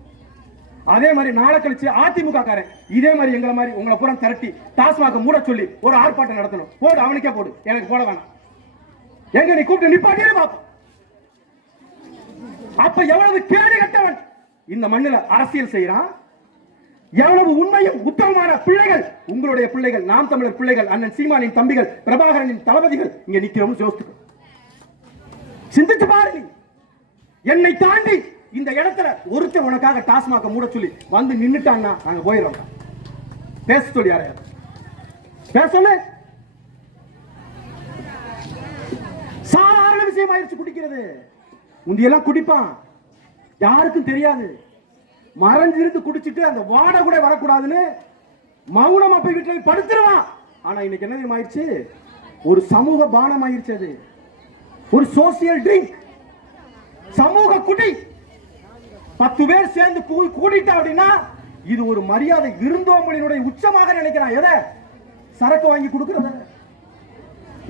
அதே மாதிரி நாளை கழிச்சு அதிமுக காரன் இதே மாதிரி எங்களை மாதிரி உங்களை பூரா திரட்டி டாஸ்மாக் மூட சொல்லி ஒரு ஆர்ப்பாட்டம் நடத்தணும். போடு, அவனுக்கே போடு, எனக்கு போட வேணாம். எங்க நீ கூப்பிட்டு நிப்பாட்டியே பாப்போம். அப்ப எவ்வளவு கேடு கட்டவன் இந்த மண்ணில் அரசியல் செய்யறான், எவ்வளவு உண்மையும் உத்தமமான பிள்ளைகள் உங்களுடைய பிள்ளைகள், நாம் தமிழர் பிள்ளைகள், அண்ணன் சீமானின் தம்பிகள், பிரபாகரனின் தளபதிகள் இங்க நிக்கிறோம். யோசித்து சிந்திச்சு பாருங்க. என்னை தாண்டி இந்த இடத்துல ஒருத்தர் உனக்காக டாஸ்மாக மூட சொல்லி வந்து நின்னுட்டான்னா நாங்க போயிடறோம். பேச சொல்லி யாரையா பேச சொல்லு. சாதாரண விஷயம் ஆயிடுச்சு குடிக்கிறது. முந்தியெல்லாம் குடிப்பான், யாருக்கும் தெரியாது, மறைஞ்சிருந்து குடிச்சிட்டு அந்த வாடை கூட வரக்கூடாதுன்னு மௌனம் அப்ப வீட்டுல படுத்துருவான். ஆனா இன்னைக்கு என்ன தெரியுமா ஆயிடுச்சு? ஒரு சமூக பானம் ஆயிடுச்சு. அது ஒரு சோசியல் ட்ரிங்க், சமூக குடி. 10 பேர் சேர்ந்து கூடிட்டா அப்படின்னா இது ஒரு மரியாதை விருந்தோம்பலினுடைய உச்சமாக நினைக்கிறான். எதை? சரக்கு வாங்கி கொடுக்கறத.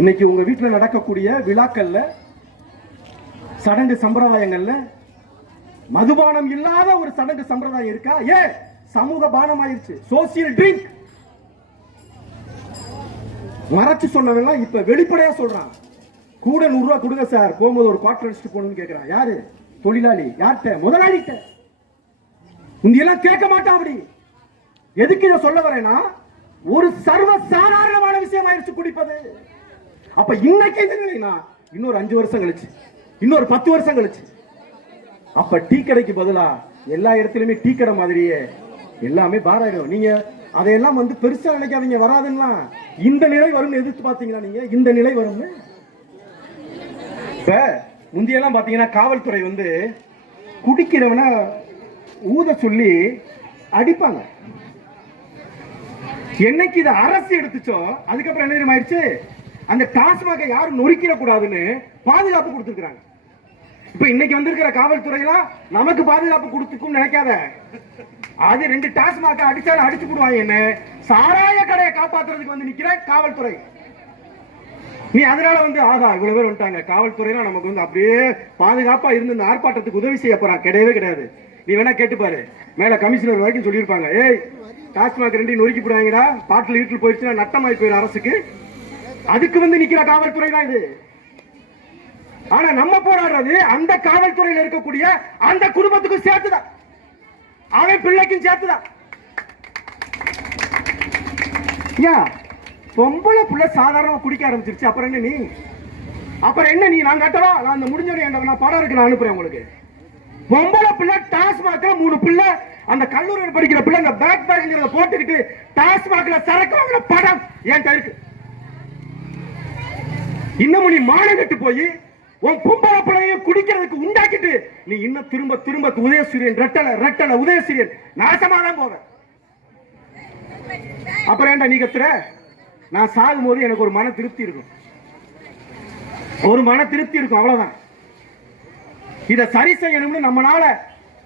இன்னைக்கு உங்க வீட்டுல நடக்கக்கூடிய விழாக்கள்ல, சடங்கு சம்பிரதாயங்கள்ல மதுபானம் இல்லாத ஒரு சடங்கு சம்பிரதாயம் இருக்கா? ஏன்? சமூக பானம் ஆயிருச்சு, சோசியல் ட்ரிங்க். மறைச்சு சொன்னவெல்லாம் இப்ப வெளிப்படையா சொல்றான். கூட 100 ரூபாய் கொடுங்க சார், போகும்போது ஒரு குவார்டர் அடிச்சுட்டு போகணும்னு கேட்கிறான். யாரு? தொழிலாளி. யார்கிட்ட? முதலாளிகிட்ட. இங்கெல்லாம் கேட்க மாட்டான். அப்படி எதுக்கு இதை சொல்ல வரேன்னா, ஒரு சர்வ சாதாரணமான விஷயம் ஆயிடுச்சு குடிப்பது. அப்ப இன்னைக்கு இந்த நிலைனா இன்னொரு 5 வருஷம் கழிச்சு, இன்னொரு 10 வருஷம் கழிச்சு, அப்ப டீ கடைக்கு பதிலா எல்லா இடத்துலயுமே டீ கடை மாதிரியே எல்லாமே பார் ஆயிடும். நீங்க அதையெல்லாம் வந்து பெருசா நினைக்காதீங்க, வராதுன்னா இந்த நிலை வரும்னு எதிர்த்து பாத்தீங்கன்னா நீங்க இந்த நிலை வரும்னு. இப்ப முந்தியெல்லாம் பாத்தீங்கன்னா காவல்துறை வந்து குடிக்கிறவன ஊத சொல்லி அடிப்பாங்க. என்னைக்கு இதை அரசு எடுத்துச்சோ அதுக்கப்புறம் என்ன தெரியுமா ஆயிடுச்சு, அந்த டாஸ்மாக யாரும் நொறுக்கிட கூடாதுன்னு பாதுகாப்பு கொடுத்துருக்காங்க. இப்ப இன்னைக்கு வந்திருக்கிற காவல்துறையெல்லாம் நமக்கு பாதுகாப்பு கொடுத்துக்கும் நினைக்காத. அது 2 டாஸ்மாக அடிச்சாலும் அடிச்சு போடுவாங்க. என்ன சாராய கடையை காப்பாத்துறதுக்கு வந்து நிக்கிற காவல்துறை. நீ அதனால வந்து ஆகா இவ்வளவு பேர் வந்துட்டாங்க, காவல்துறையெல்லாம் நமக்கு வந்து அப்படியே பாதுகாப்பா இருந்து இந்த ஆர்ப்பாட்டத்துக்கு உதவி செய்ய போறான். கிடையவே கிடையாது. நீ வேணா கேட்டுப்பாரு, மேல கமிஷனர் வரைக்கும் சொல்லியிருப்பாங்க, ஏய் டாஸ்மாக் 2 நொறுக்கி போடுவாங்கடா, பாட்டில் வீட்டில் போயிடுச்சுன்னா நட்டமாய் போயிடும் அரசுக்கு. அதுக்கு வந்து நிக்கிற காவல்துறை தான் இது. ஆனா நம்ம போராடுறது அந்த காவல்துறையில் இருக்கக்கூடிய அந்த குடும்பத்துக்கும் சேர்த்துதான், அவன் பிள்ளைக்கும் சேர்த்துதான். பொம்பளை புள்ள சாதாரணமா குடிக்க ஆரம்பிச்சிருச்சு, அப்புறம் என்ன நீ? அப்புறம் என்ன நீ? நான் கட்டவா? நான் அந்த முடிஞ்சோட நான் படம் இருக்கு, நான் அனுப்புறேன் உங்களுக்கு. பொம்பளை பிள்ளை டாஸ்மாக்ல 3 பிள்ளை, அந்த கல்லூரியில் படிக்கிற பிள்ளை அந்த பேக் பேக்ங்கிறத போட்டுக்கிட்டு டாஸ்மாக்ல சரக்கு வாங்குற படம் என்கிட்ட இருக்கு. இன்னமும் நீ மானம் கட்டு போய் உன் பொம்பளை பிள்ளையும் குடிக்கிறதுக்கு உண்டாக்கிட்டு நீ இன்னும் திரும்ப திரும்ப உதயசூரியன் ரெட்டல ரெட்டல உதயசூரியன் நாசமாதான் போவ. அப்புறம் ஏன்டா நீ கத்துற? நான் சாகும் போது எனக்கு ஒரு மன திருப்தி இருக்கும், ஒரு மன திருப்தி இருக்கும், அவ்வளவுதான். இதை சரி செய்யணும்னு நம்மளால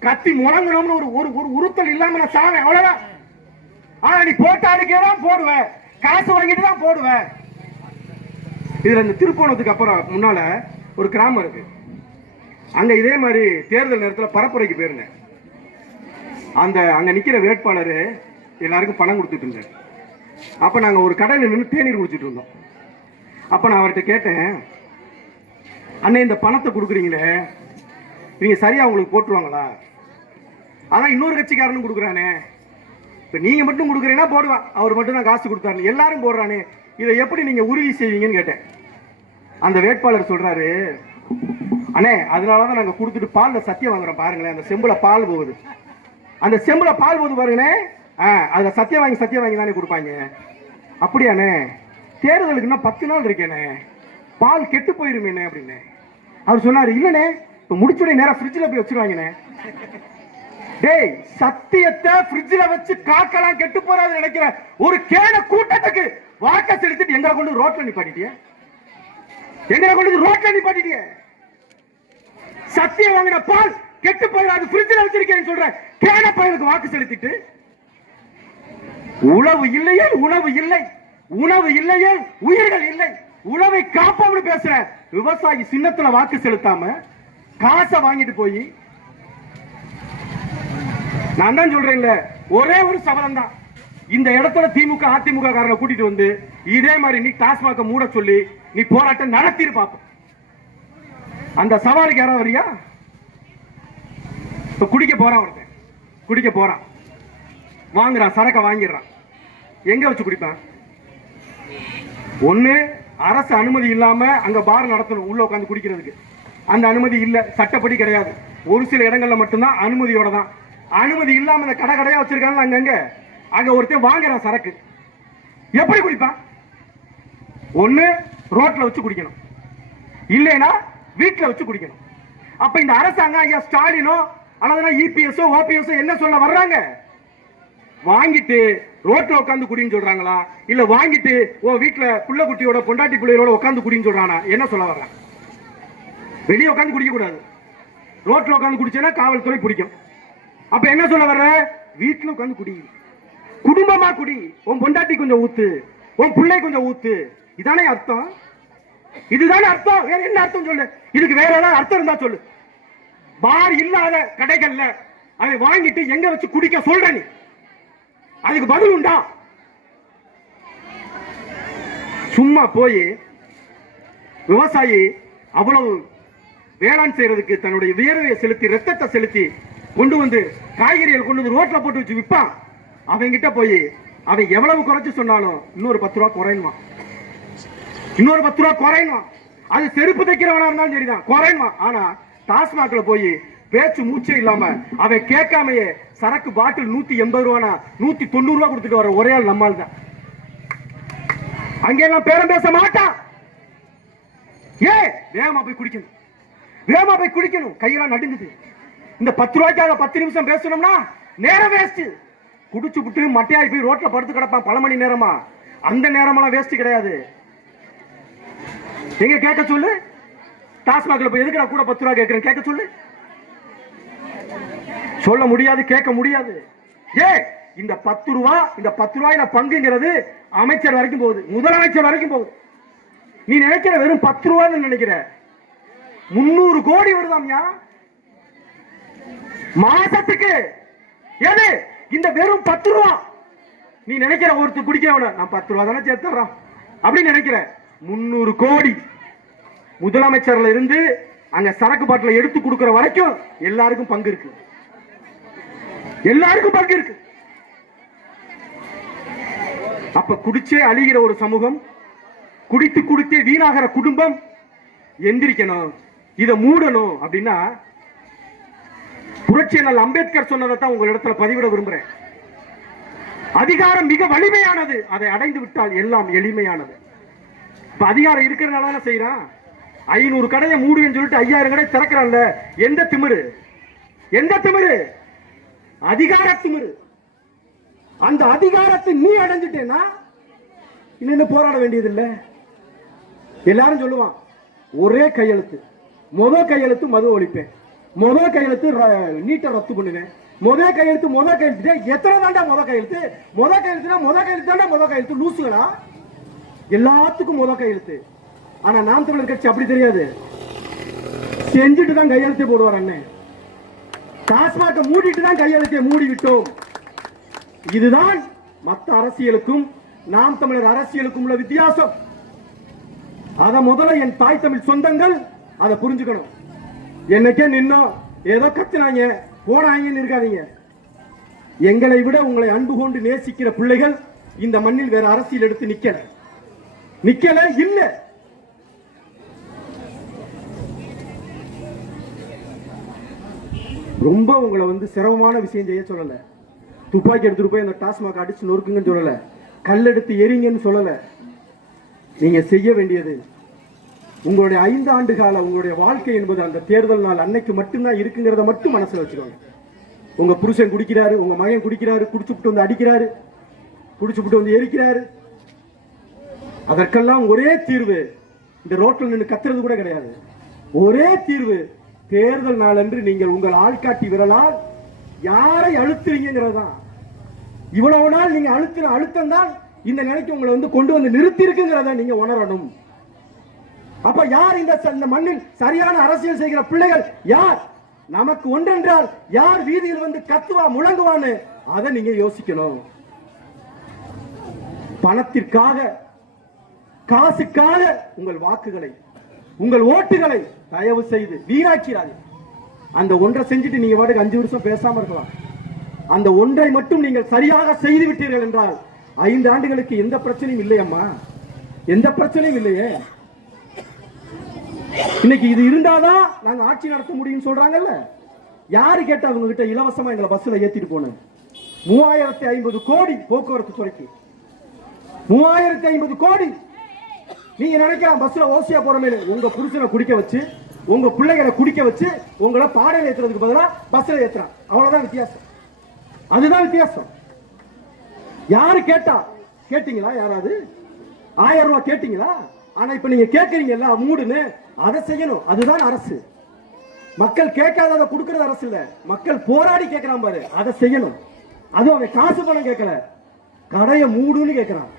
கத்தி முழங்கணும்னு ஒரு ஒரு உறுத்தல் இல்லாம நான் சாவேன், அவ்வளவுதான். ஆனா நீ போட்டாலுக்கே தான் போடுவேன், காசு வாங்கிட்டு தான் போடுவேன். இதுல இந்த திருப்போணத்துக்கு அப்புறம் முன்னால ஒரு கிராமம் இருக்கு, அங்க இதே மாதிரி தேர்தல் நேரத்தில் பரப்புரைக்கு போயிருந்தேன். அங்க நிக்கிற வேட்பாளர் எல்லாருக்கும் பணம் கொடுத்துட்டு இருந்தார். அப்ப நாங்க ஒரு கடையில் நின்று தேநீர் குடிச்சிட்டு இருந்தோம். அப்ப நான் அவர்கிட்ட கேட்டேன், அண்ணே இந்த பணத்தை கொடுக்குறீங்களே நீங்க சரியா உங்களுக்கு போட்டுருவாங்களா? அதான் இன்னொரு கட்சிக்காரனும் கொடுக்குறானே, இப்ப நீங்க மட்டும் கொடுக்குறீங்கன்னா போடுவான், அவர் மட்டும் தான் காசு கொடுத்தாரு, எல்லாரும் போடுறானே, இதை எப்படி நீங்க உறுதி செய்வீங்கன்னு கேட்டேன். அந்த வேட்பாளர் சொல்றாரு, அண்ணே அதனாலதான் நாங்க கொடுத்துட்டு பால்ல சத்தியம் வாங்குறோம் பாருங்களேன், அந்த செம்புல பால் போகுது, அந்த செம்புல பால் போகுது பாருங்கண்ணே, அதுல சத்தியம் வாங்கி தானே கொடுப்பாங்க. அப்படியாண்ணே? தேர்தலுக்கு இன்னும் 10 நாள் இருக்கேனே, பால் கெட்டு போயிருமேண்ணே அப்படின்னு. அவர் சொன்னாரு, இல்லண்ணே இப்ப முடிச்சுடைய நேரம் ஃப்ரிட்ஜில் போய் வச்சிருவாங்கண்ணே. டேய், சத்தியத்தை ஃப்ரிட்ஜில் வச்சு காக்கலாம் கெட்டு போறாது நினைக்கிற ஒரு கேன கூட்டத்துக்கு வாக்க செலுத்திட்டு எங்களை கொண்டு ரோட்ல நிப்பாட்டிட்டிய, சத்தியம் வாங்கின பால் கெட்டு போயிடாது ஃப்ரிட்ஜில் வச்சிருக்கேன்னு சொல்ற கேன பையனுக்கு வாக்கு செலுத்திட்டு, உழவு இல்லையே உணவு இல்லை, உணவு இல்லையே உயிர்கள் இல்லை, உழவை காப்போம்னு பேசுற விவசாயி சின்னத்துல வாக்கு செலுத்தாம காசை வாங்கிட்டு போய், நான் தான் சொல்றேன், ஒரே ஒரு சபதம் தான், இந்த இடத்துல திமுக அதிமுக காரனை கூட்டிட்டு வந்து இதே மாதிரி நீ டாஸ்மாக மூட சொல்லி நீ போராட்டம் நடத்திரு பாப்போம். அந்த சவாலுக்கு யாரா வரியா? இப்ப குடிக்க போறான், ஒருத்தன் குடிக்க போறான், வாங்குறான், சரக்க வாங்கிடுறான், எங்க வச்சு குடிப்பான்? ஒண்ணு அரசு அனுமதி இல்லாம அங்க பார் நடத்தணும், உள்ள உட்காந்து குடிக்கிறதுக்கு அந்த அனுமதி இல்ல, சட்டப்படி கிடையாது. ஒரு சில இடங்கள்ல மட்டும்தான் அனுமதியோட தான். அனுமதி இல்லாம இந்த கடை கடையா வச்சிருக்காங்க அங்கங்க, அங்க ஒருத்தன் வாங்குறான் சரக்கு, எப்படி குடிப்பான்? ஒண்ணு ரோட்ல வச்சு குடிக்கணும், இல்லைன்னா வீட்டுல வச்சு குடிக்கணும். அப்ப இந்த அரசாங்கம் ஐயா ஸ்டாலினோ அல்லது இபிஎஸ்ஓ ஓபிஎஸ்ஓ என்ன சொல்ல வர்றாங்க? வாங்கிட்டு ரோட்ல உட்காந்து குடின்னு சொல்றாங்களா, இல்ல வாங்கிட்டு ஓ வீட்டுல புள்ள குட்டியோட பொண்டாட்டி பிள்ளையோட உட்காந்து குடின்னு சொல்றானா? என்ன சொல்ல வர்றாங்க? வெளியே உட்காந்து குடிக்க கூடாது, ரோட்ல உட்காந்து குடிச்சேன்னா காவல்துறை பிடிக்கும். அப்ப என்ன சொல்ல வர்ற? வீட்டுல உட்காந்து குடி, குடும்பமா குடி, உன் பொண்டாட்டி கொஞ்சம் ஊத்து, உன் பிள்ளை கொஞ்சம் ஊத்து, இதானே அர்த்தம்? இதுதானே அர்த்தம்? வேற என்ன அர்த்தம் சொல்லு? இதுக்கு வேற ஏதாவது அர்த்தம் இருந்தா சொல்லு. பார் இல்லாத கடைகள்ல அதை வாங்கிட்டு எங்க வச்சு குடிக்க சொல்ற நீ, அதுக்கு பதில் உண்டா? சும்மா போய் விவசாயி அவ்வளவு வேளாண் செய்யறதுக்கு தன்னுடைய வியர்வையை செலுத்தி ரத்தத்தை செலுத்தி கொண்டு வந்து காய்கறிகள் கொண்டு வந்து ரோட்ல போட்டு வச்சு விற்பான். அவங்கிட்ட போய் அவன் எவ்வளவு குறைச்சு சொன்னாலும் இன்னொரு 10 ரூபா குறையுமா, இன்னொரு 10 ரூபா குறையுமா. அது செருப்பு தைக்கிறவனா இருந்தாலும் சரிதான் குறையுமா. ஆனா டாஸ்மாக்ல போய் பேச்சு மூச்சே இல்லாம அவன் கேட்காமையே சரக்கு பாட்டில் 180 ரூபானா 190 ரூபா கொடுத்துட்டு வர ஒரே ஆள் நம்மால் தான். அங்கெல்லாம் பேரம் பேச மாட்டான். வேகமா போய் குடிக்கணும், வேகமா போய் குடிக்கணும். கையெல்லாம் நடுங்குது. இந்த 10 ரூபாய்க்காக 10 நிமிஷம் பேசணும்னா நேரம் வேஸ்ட். குடிச்சு விட்டு மட்டையாய் போய் ரோட்ல படுத்து கிடப்பான் பல மணி நேரமா. அந்த நேரமெல்லாம் வேஸ்ட் கிடையாது. எங்க கேட்க சொல்லு, டாஸ்மாக்ல போய் எதுக்கு நான் கூட 10 ரூபா கேட்கிறேன் கேட்க சொல்லு. சொல்ல முடியாது, கேட்க முடியாது. இந்த 10 ரூபா, இந்த 10 ரூபாயில பங்குங்கிறது அமைச்சர் வரைக்கும் போகுது, முதலமைச்சர் வரைக்கும் போகுது. நீ நினைக்கிற வெறும் 10 ரூபான்னு நினைக்கிற, 300 கோடி வருதாம்யா மாசத்துக்கு. எது இந்த வெறும் 10 ரூபா? நீ நினைக்கிற ஒருத்தர் குடிக்கிறவன நான் 10 ரூபா தானே சேர்த்துறோம் அப்படின்னு நினைக்கிற. 300 கோடி முதலமைச்சர்ல இருந்து அங்க சரக்கு பாட்டில எடுத்து கொடுக்கிற வரைக்கும் எல்லாருக்கும் பங்கு இருக்கு, எல்லாருக்கும் பங்கு இருக்கு. அப்ப குடிச்சே அழிகிற ஒரு சமூகம், குடித்து குடித்தே வீணாகிற குடும்பம் எந்திரிக்கணும், இதை மூடணும். அப்படின்னா புரட்சியாளர் அம்பேத்கர் சொன்னதை உங்களிடத்துல பதிவிட விரும்புறேன். அதிகாரம் மிக வலிமையானது, அதை அடைந்து விட்டால் எல்லாம் எளிமையானது. இப்ப அதிகாரம் இருக்கிறதுனால செய்யறான். 500 கடையை மூடுன்னு சொல்லிட்டு 5000 கடை திறக்கிறான்ல. எந்த திமிரு, எந்த திமிரு? அதிகார திமிரு. அந்த அதிகாரத்தை நீ அடைஞ்சிட்டேன்னா இன்னும் போராட வேண்டியது இல்லை. எல்லாரும் சொல்லுவான் ஒரே கையெழுத்து, முதல் கையெழுத்து மது ஒழிப்பேன், முதல் கையெழுத்து நீட்டை ரத்து பண்ணுவேன், முதல் கையெழுத்து எத்தனை தாண்டா முதல் கையெழுத்து? முதல் கையெழுத்துனா முதல் கையெழுத்து தாண்டா முதல் கையெழுத்து. லூசுகளா? எல்லாத்துக்கும் முதல் கையெழுத்து. ஆனா நாம் தமிழர் கட்சி அப்படி தெரியாது, செஞ்சுட்டு தான் கையெழுத்து போடுவார். அண்ணன் டாஸ்மாக மூடிட்டு தான் கையெழுத்தை மூடி விட்டோம். இதுதான் மற்ற அரசியலுக்கும் நாம் தமிழர் அரசியலுக்கும் உள்ள வித்தியாசம். அத முதல்ல என் தாய் தமிழ் சொந்தங்கள் அதை புரிஞ்சுக்கணும். என்னைக்கே நின்னோம் ஏதோ கத்துனாங்க போனாங்கன்னு இருக்காதீங்க. எங்களை விட உங்களை அன்பு கொண்டு நேசிக்கிற பிள்ளைகள் இந்த மண்ணில் வேற அரசியல் எடுத்து நிக்கல இல்ல. ரொம்ப உங்களை சிரமமான விஷயம் செய்ய சொல்லல. துப்பாக்கி எடுத்துட்டு போய் அந்த டாஸ்மாக் அடிச்சு நொறுக்குங்கன்னு சொல்லல, கல் எடுத்து எரிங்கன்னு சொல்லல. நீங்க செய்ய வேண்டியது உங்களுடைய 5 ஆண்டு கால உங்களுடைய வாழ்க்கை என்பது அந்த தேர்தல் நாள் அன்னைக்கு மட்டும்தான் இருக்குங்கிறத மட்டும் மனசுல வச்சுக்கோங்க. உங்க புருஷன் குடிக்கிறாரு, உங்க மகன் குடிக்கிறாரு, குடிச்சுட்டு வந்து அடிக்கிறாரு, குடிச்சுட்டு வந்து எரிக்கிறாரு. அதற்கெல்லாம் ஒரே தீர்வு இந்த ரோட்டில் நின்று கத்துறது கூட கிடையாது. ஒரே தீர்வு தேர்தல் நாள் அன்று நீங்கள் உங்கள் ஆள்காட்டி விரலால் யாரை அழுத்துறீங்கிறது தான். இவ்வளவு நாள் நீங்க அழுத்தம் தான் இந்த நிலைக்கு உங்களை கொண்டு வந்து நிறுத்தி இருக்குங்கிறத நீங்க உணரணும். அப்ப யார் இந்த மண்ணில் சரியான அரசியல் செய்கிற பிள்ளைகள் யார்? நமக்கு ஒன்றென்றால் யார் வீதியில் வந்து கத்துவா முழங்குவான்னு அதை நீங்க யோசிக்கணும். பணத்திற்காக காசுக்காக உங்கள் வாக்குகளை உங்கள் ஓட்டுகளை தயவு செய்து வீணாக்கிறார்கள். அந்த ஒன்றை செஞ்சுட்டு நீங்க பாட்டுக்கு 5 வருஷம் பேசாம இருக்கலாம். அந்த ஒன்றை மட்டும் நீங்கள் சரியாக செய்து விட்டீர்கள் என்றால் 5 ஆண்டுகளுக்கு எந்த பிரச்சனையும் இல்லையம்மா, எந்த பிரச்சனையும் இல்லையே. இன்னைக்கு இது இருந்தாதான் நாங்க ஆட்சி நடத்த முடியும் சொல்றாங்கல்ல. யாரு கேட்டா அவங்க கிட்ட இலவசமா எங்களை பஸ்ல ஏத்திட்டு போனோம். 3050 கோடி போக்குவரத்து துறைக்கு 3050 கோடி. நீங்க நினைக்கலாம் பஸ்ல ஓசியா போறமே, உங்க புருஷனை குடிக்க வச்சு உங்க பிள்ளைகளை குடிக்க வச்சு உங்களை பாடையில ஏத்துறதுக்கு பதிலா பஸ்ல ஏத்துறான். அவ்வளவுதான் வித்தியாசம், அதுதான் வித்தியாசம். யாரு கேட்டா கேட்டீங்களா? யாராவது 1000 ரூபாய் கேட்டீங்களா? ஆனா இப்ப நீங்க கேட்கறீங்கல்ல மூடுன்னு, அதை செய்யணும். அதுதான் அரசு. மக்கள் கேட்காத கொடுக்கறது அரசு இல்ல, மக்கள் போராடி கேட்கிறான் பாரு, அதை செய்யணும். அதுவும் அவன் காசு பணம் கேட்கல, கடையை மூடுன்னு கேட்கிறான்.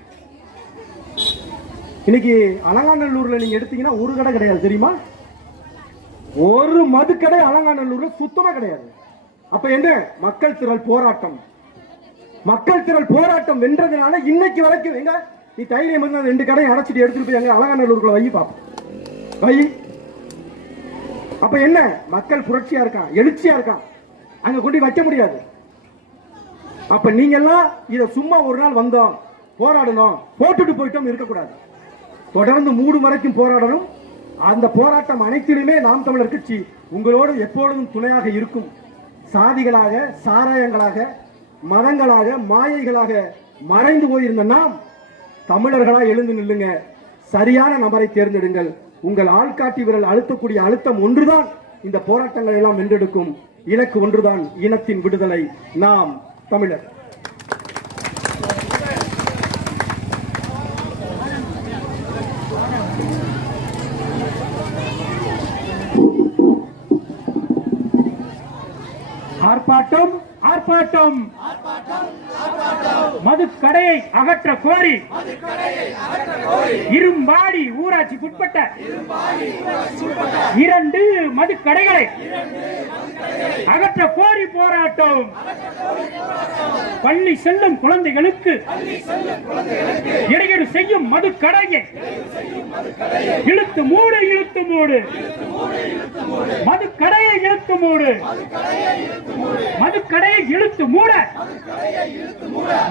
இன்னைக்கு அலங்காநல்லூர்ல நீங்க எடுத்தீங்கன்னா ஒரு கடை கிடையாது தெரியுமா? ஒரு மதுக்கடை அலங்காநல்லூர்ல சுத்தமா கிடையாது. அப்ப என்ன? மக்கள் திரள் போராட்டம். மக்கள் திரள் போராட்டம் வென்றதுனால இன்னைக்கு வரைக்கும் எங்க நீ தைரியம் இருந்தா 2 கடையை அடைச்சிட்டு எடுத்துட்டு போய் அங்க அலங்காநல்லூருக்குள்ள வை பாப்போம், வை. அப்ப என்ன, மக்கள் புரட்சியா இருக்கான், எழுச்சியா இருக்கான், அங்க கொண்டு வைக்க முடியாது. அப்ப நீங்க எல்லாம் இத சும்மா ஒரு நாள் வந்தோம் போராடணும் போட்டுட்டு போயிட்டோம் இருக்கக்கூடாது. தொடர்ந்து 3 வரைக்கும் போராடணும். அந்த போராட்டம் அனைத்திலுமே நாம் தமிழர் கட்சி உங்களோடு எப்பொழுதும் துணையாக இருக்கும். சாதிகளாக, சாராயங்களாக, மதங்களாக, மாயைகளாக மறைந்து போயிருந்த நாம் தமிழர்களா எழுந்து நில்லுங்க. சரியான நபரை தேர்ந்தெடுங்கள். உங்கள் ஆள்காட்டி விரல் அழுத்தக்கூடிய அழுத்தம் ஒன்றுதான் இந்த போராட்டங்கள் எல்லாம் வென்றெடுக்கும். இலக்கு ஒன்றுதான், இனத்தின் விடுதலை. நாம் தமிழர். ஆர்ப்பாட்டம் ஆர்ப்பாட்டம், மதுக்கடையை அகற்ற கோரி இரும்பாடி ஊராட்சிக்குட்பட்ட 2 மதுக்கடைகளை அகற்ற கோரி போராட்டம். பள்ளி செல்லும் குழந்தைகளுக்கு இடையூறு செய்யும் மதுக்கடையை இழுத்து மூடு, இழுத்து மூடு, மதுக்கடையை இழுத்து மூடு, மதுக்கடையை இழுத்து மூட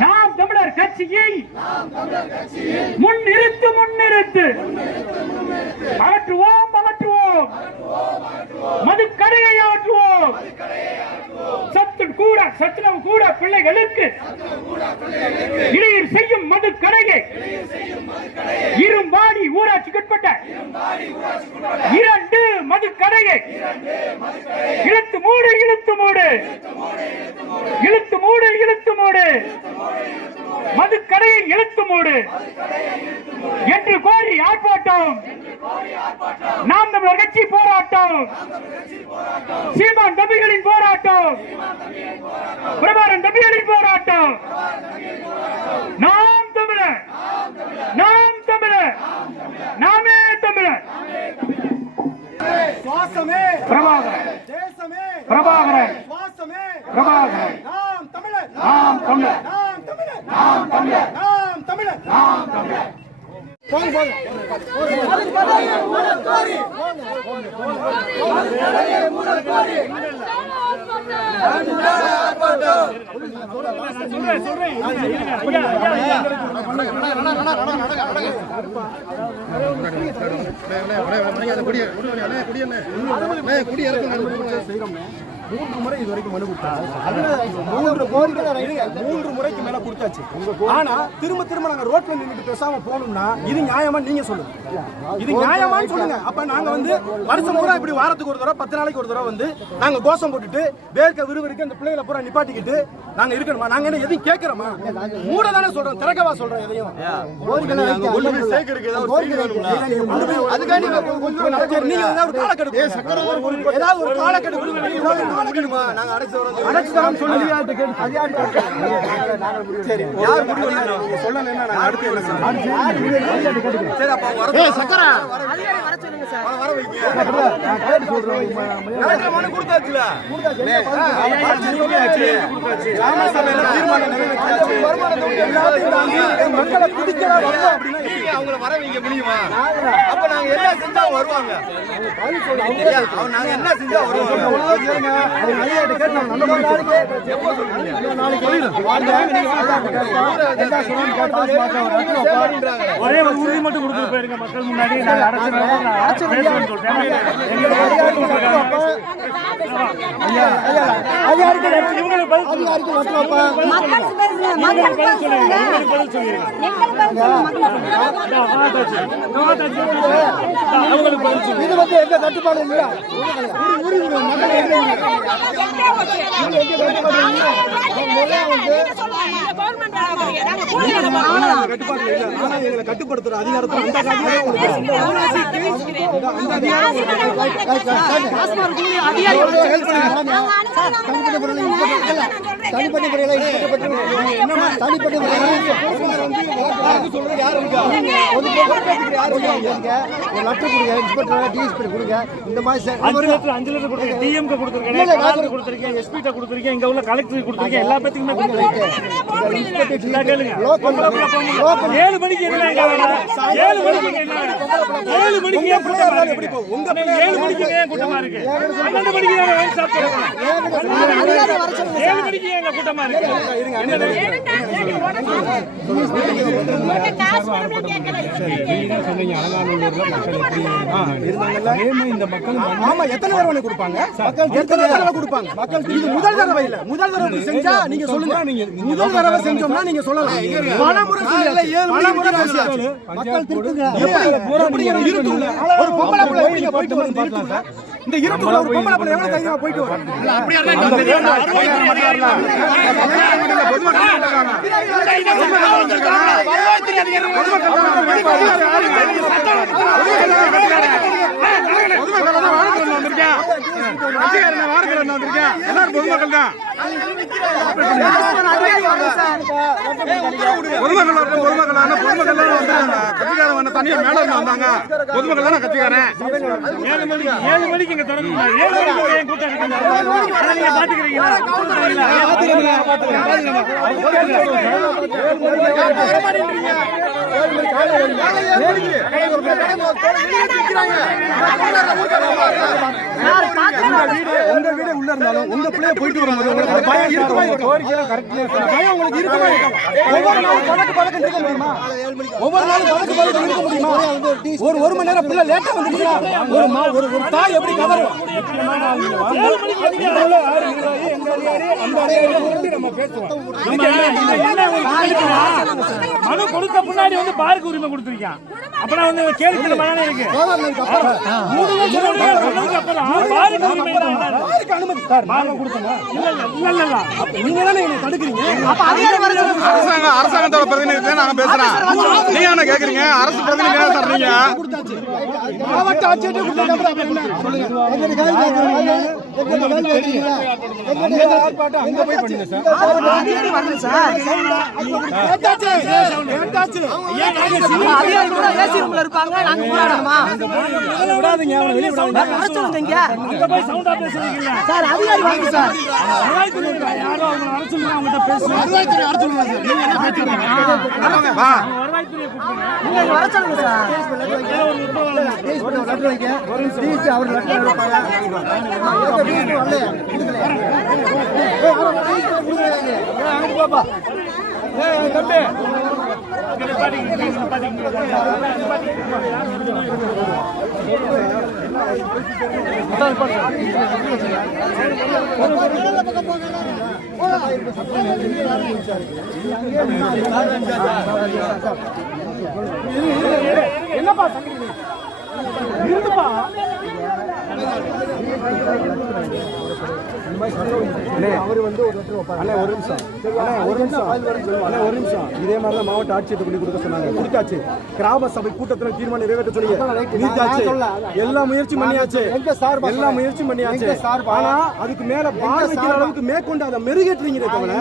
நாம் தமிழர் கட்சியை முன்னிறுத்து, முன்னிறுத்து. அகற்றுவோம், அகற்றுவோம், மதுக்கடையை அகற்றுவோம். சத்துணவு கூட பிள்ளைகளுக்கு இடையூறு செய்யும் மதுக்கடையை இரும்பாடி ஊராட்சிக்குட்பட்ட 2 மதுக்கடையை இழுத்து மூடு, இழுத்து மூடு, இழுத்து மூடு, இழுத்து மூடு, மதுக்கடையை இழுத்து மூடு என்று கோரி ஆர்ப்பாட்டம். நாம் தமிழர் கட்சி போராட்டம், சீமான் தம்பிகளின் போராட்டம், பிரபாகரன் தம்பிகளின் போராட்டம். நாம் தமிழர், நாம் தமிழர், நாமே தமிழர். சுவாசமே பிரபாகரன், தேசமே பிரபாகரன், சுவாசமே பிரபாகரன். நாம் தமிழர், நாம் தமிழர், நாம் தமிழர், நாம் தமிழர், நாம் தமிழர், நாம் தமிழர். போங்க மூன்று முறை இது வரைக்கும் மனு கொடுத்தாச்சு. 3 முறைக்கு மேல கொடுத்தாச்சு. ஆனா திரும்ப நாங்க ரோட்ல நின்னுட்டு பேசாம போகணும்னா இது நியாயமா? நீங்க சொல்லுங்க, இது நியாயமான்னு சொல்லுங்க. அப்ப நாங்க வந்து வருஷம் பூரா இப்படி வாரத்துக்கு ஒரு தடவை 10 நாளைக்கு ஒரு தடவை வந்து நாங்க கோஷம் போட்டுட்டு வேர்க்க விறுவிறுக்க அந்த பிள்ளைகளை பூரா நிப்பாட்டிக்கிட்டு நாங்க இருக்கணுமா? நாங்க என்ன எதையும் கேட்கிறோமா? மூட தானே சொல்றோம், திறக்கவா சொல்றோம். எதையும் அதுக்காண்டி நீங்க ஏதாவது ஒரு காலக்கெடுப்பு, ஏதாவது ஒரு காலக்கெடுப்பு நாங்க அடைச்சு தரோம் சொல்லி சரி, யார் முடிவு நீங்க சொல்லணும். நாங்க அடுத்து என்ன சரி, அப்ப சக்கரை வர வைங்க. மனு கொடுத்தாச்சுல, மக்களை பிடிக்கிற அவங்களை வர வைக்க முடியுமா? அப்ப நாங்க என்ன செஞ்சா வருவாங்க? நாங்க என்ன செஞ்சா வருவாங்க? ஒரே ஒரு உறுதி மட்டும் கொடுத்துட்டு போயிருங்க மக்கள் முன்னாடி. இது வந்து எங்க கட்டுப்பாடு இல்லையா? கட்டுப்படுத்துற அதிகாரத்தை தனிப்பட்ட முறையில் லட்சம் கொடுங்க, இன்ஸ்பெக்டர் டிஎஸ்பி கொடுங்க. இந்த மாதிரி 5 லட்சம் கொடுத்துருக்கேன், டிஎம்கே கொடுத்துருக்கேன், எஸ்பி கொடுத்துருக்கேன், இங்க உள்ள கலெக்டர் கொடுத்துருக்கேன், எல்லா பத்தியுமே கேளுங்க. 7 மணிக்கு என்ன 7 மணிக்கு என்ன 7 மணிக்கு ஏன் கூட்டமா இருக்கு? உங்க 7 மணிக்கு ஏன் கூட்டமா இருக்கு? 12 மணிக்கு தான் வந்து சாப்பிடுறோம். 7 மணிக்கு ஏன் கூட்டமா இருக்கு? சொன்னீங்க அலங்காநல்லூர்ல மக்கள் எப்படி இருந்தாங்கல்ல இந்த மக்கள் ஆமா எத்தனை தடவை கொடுப்பாங்க எத்தனை தடவை கொடுப்பாங்க மக்கள் இது முதல் தடவை இல்ல முதல் தடவை செஞ்சா நீங்க சொல்லுங்க நீங்க முதல் தடவை செஞ்சோம்னா நீங்க சொல்லலாம் பல முறை சொல்லல 7 முறை மக்கள் திருத்துங்க எப்படி இருட்டுல ஒரு பொம்பளை புள்ள எப்படிங்க போயிட்டு வருது இருட்டுல இந்த இருட்டுல ஒரு பொம்பளை புள்ள எவ்வளவு தைரியமா போயிட்டு வரும் இல்ல அப்படியே ஏழு மணிக்கு இங்க தொடங்கும். 7 மணிக்கு ஏன் கூட்டம் இருக்குங்க? நீங்க பாத்துக்கிறீங்களா? உங்க வீடு உள்ள இருந்தாலும் உங்க பிள்ளைய போயிட்டு வரும்போது உங்களுக்கு பயம் இருக்குமா பயம் உங்களுக்கு இருக்குமா ஒவ்வொரு நாளும் பதக்கு இருக்க முடியுமா ஒவ்வொரு நாளும் பதக்கு இருக்க முடியுமா ஒரு மணி நேரம் பிள்ளை லேட்டா வந்துருச்சுன்னா ஒரு தாய் எப்படி கதறும் நம்ம பேசுவோம் மனு கொடுத்த முன்னாடி வந்து பாருக்கு உரிமை கொடுத்துருக்கான். அப்பதான் வந்து கேள்வி மனு இருக்கு. அரசாங்கத்தோட பிரதிநிதி நாங்க பேசுறோம். நீங்க என்ன கேக்குறீங்க? அரசு பிரதிநிதியா தர்றீங்க. மாவட்ட ஆட்சியர் அங்க போய் பண்ணுங்க சார். என்னப்பா இருந்துப்பா அவர் வந்து ஒரு நிமிஷம் இதே மாதிரி தான் மாவட்ட ஆட்சியர் பண்ணி கொடுக்க சொன்னாங்க. கொடுத்தாச்சு. கிராம சபை கூட்டத்தில் தீர்மானம் நிறைவேற்ற சொல்லி எல்லா முயற்சி பண்ணியாச்சு. எல்லா முயற்சி பண்ணியாச்சு. ஆனா அதுக்கு மேல பார் வைக்கிற அளவுக்கு மேற்கொண்டு அதை மெருகேற்றீங்க தவிர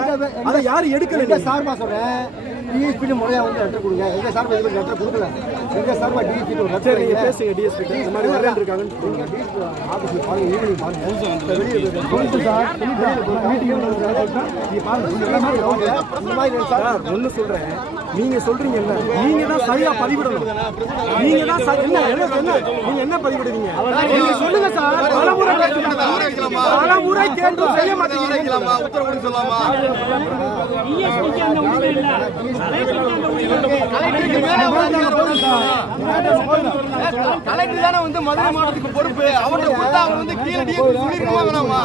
அதை யாரும் எடுக்கல. சார்பா சொல்றேன் டிஎஸ்பி முறையா வந்து லெட்டர் கொடுங்க. எங்க சார்பா எதுவும் லெட்டர் கொடுக்கல. எங்க சார்பா டிஎஸ்பி ஒரு லெட்டர் நீங்க பேசுங்க. டிஎஸ்பி இந்த மாதிரி வரேன் இருக்காங்கன்னு சொல்லுங்க. ஆபீஸ்ல பாருங்க ஈவினிங் பாருங்க வெளிய சார் ஒண்ணு சொல்றேன். நீங்க சொல்றீங்க என்ன நீங்க தான் சரியா பதிவிடணும். நீங்க தான் நீங்க என்ன பதிவிடுவீங்க நீங்க சொல்லுங்க சார். பலமுறை கேட்டு செய்ய மாட்டீங்க. உத்தரவு சொல்லலாமா? கலெக்டர் தானே வந்து மதுரை மாவட்டத்துக்கு பொறுப்பு. அவர்கிட்ட கொடுத்தா அவர் வந்து கீழே சொல்லிருக்கமா வேணாமா?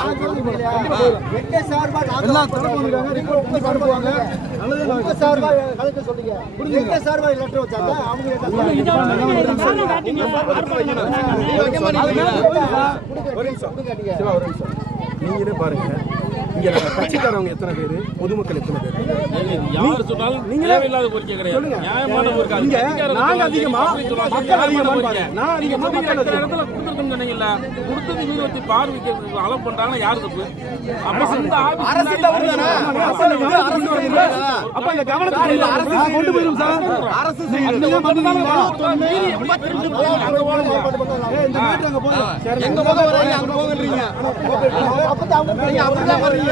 எங்க சார்பா எல்லா தரப்பும் இருக்காங்க. ரிப்போர்ட் கொடுப்பாங்க. நல்லது சார்பா கலெக்டர் சொல்றீங்க. எங்க சார்பா லெட்டர் வச்சாங்க. நீங்களே பாருங்க. இங்க கட்சிக்காரவங்க எத்தனை பேரு, பொதுமக்கள் எத்தனை பேரு? யார் சொன்னாலும் நீங்களே இல்லாத கோரிக்கை கிடையாது. நியாயமான ஒரு காரியம். நாங்க அதிகமா மக்கள் அதிகமா பாருங்க. நான் அதிகமா மக்கள் இடத்துல கொடுத்துருக்கோம்னு நினைக்கல. கொடுத்தது மீறி வச்சு பார்வைக்கு அலோவ் பண்றாங்கன்னா யாரு தப்பு? அப்ப அந்த அரசு தவறு தானே. அப்ப இந்த கவனத்தை அரசு கொண்டு போயிரும் சார். அரசு செய்யுங்க. பண்ணுவீங்களா? மீறி 82 போங்க. அங்க போங்க. இந்த மீட்டர் அங்க போங்க. எங்க போக வராங்க அங்க போங்கன்றீங்க. அப்ப அவங்க நீங்க அப்படிதான் வர்றீங்க.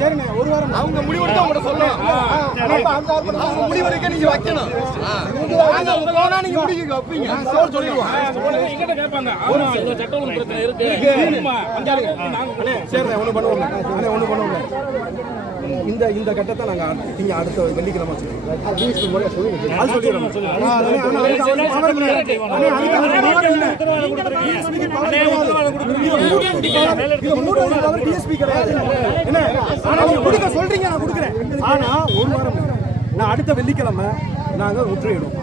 சரிங்க, ஒரு வாரம் அவங்க முடிவெடுத்து அவங்க சொல்லணும். அவங்க முடிவெடுக்க நீங்க வைக்கணும். நீங்க முடிக்க வைப்பீங்க சொல்லிடுவோம். ஒண்ணு பண்ணுவோம். இந்த கட்டத்தை நாங்க நீங்க அடுத்த வெள்ளிக்கிழமை சொல்றீங்க, நான் கொடுக்குறேன். ஆனா ஒரு வாரம் நான் அடுத்த வெள்ளிக்கிழமை நாங்க முற்றுகையிடும்.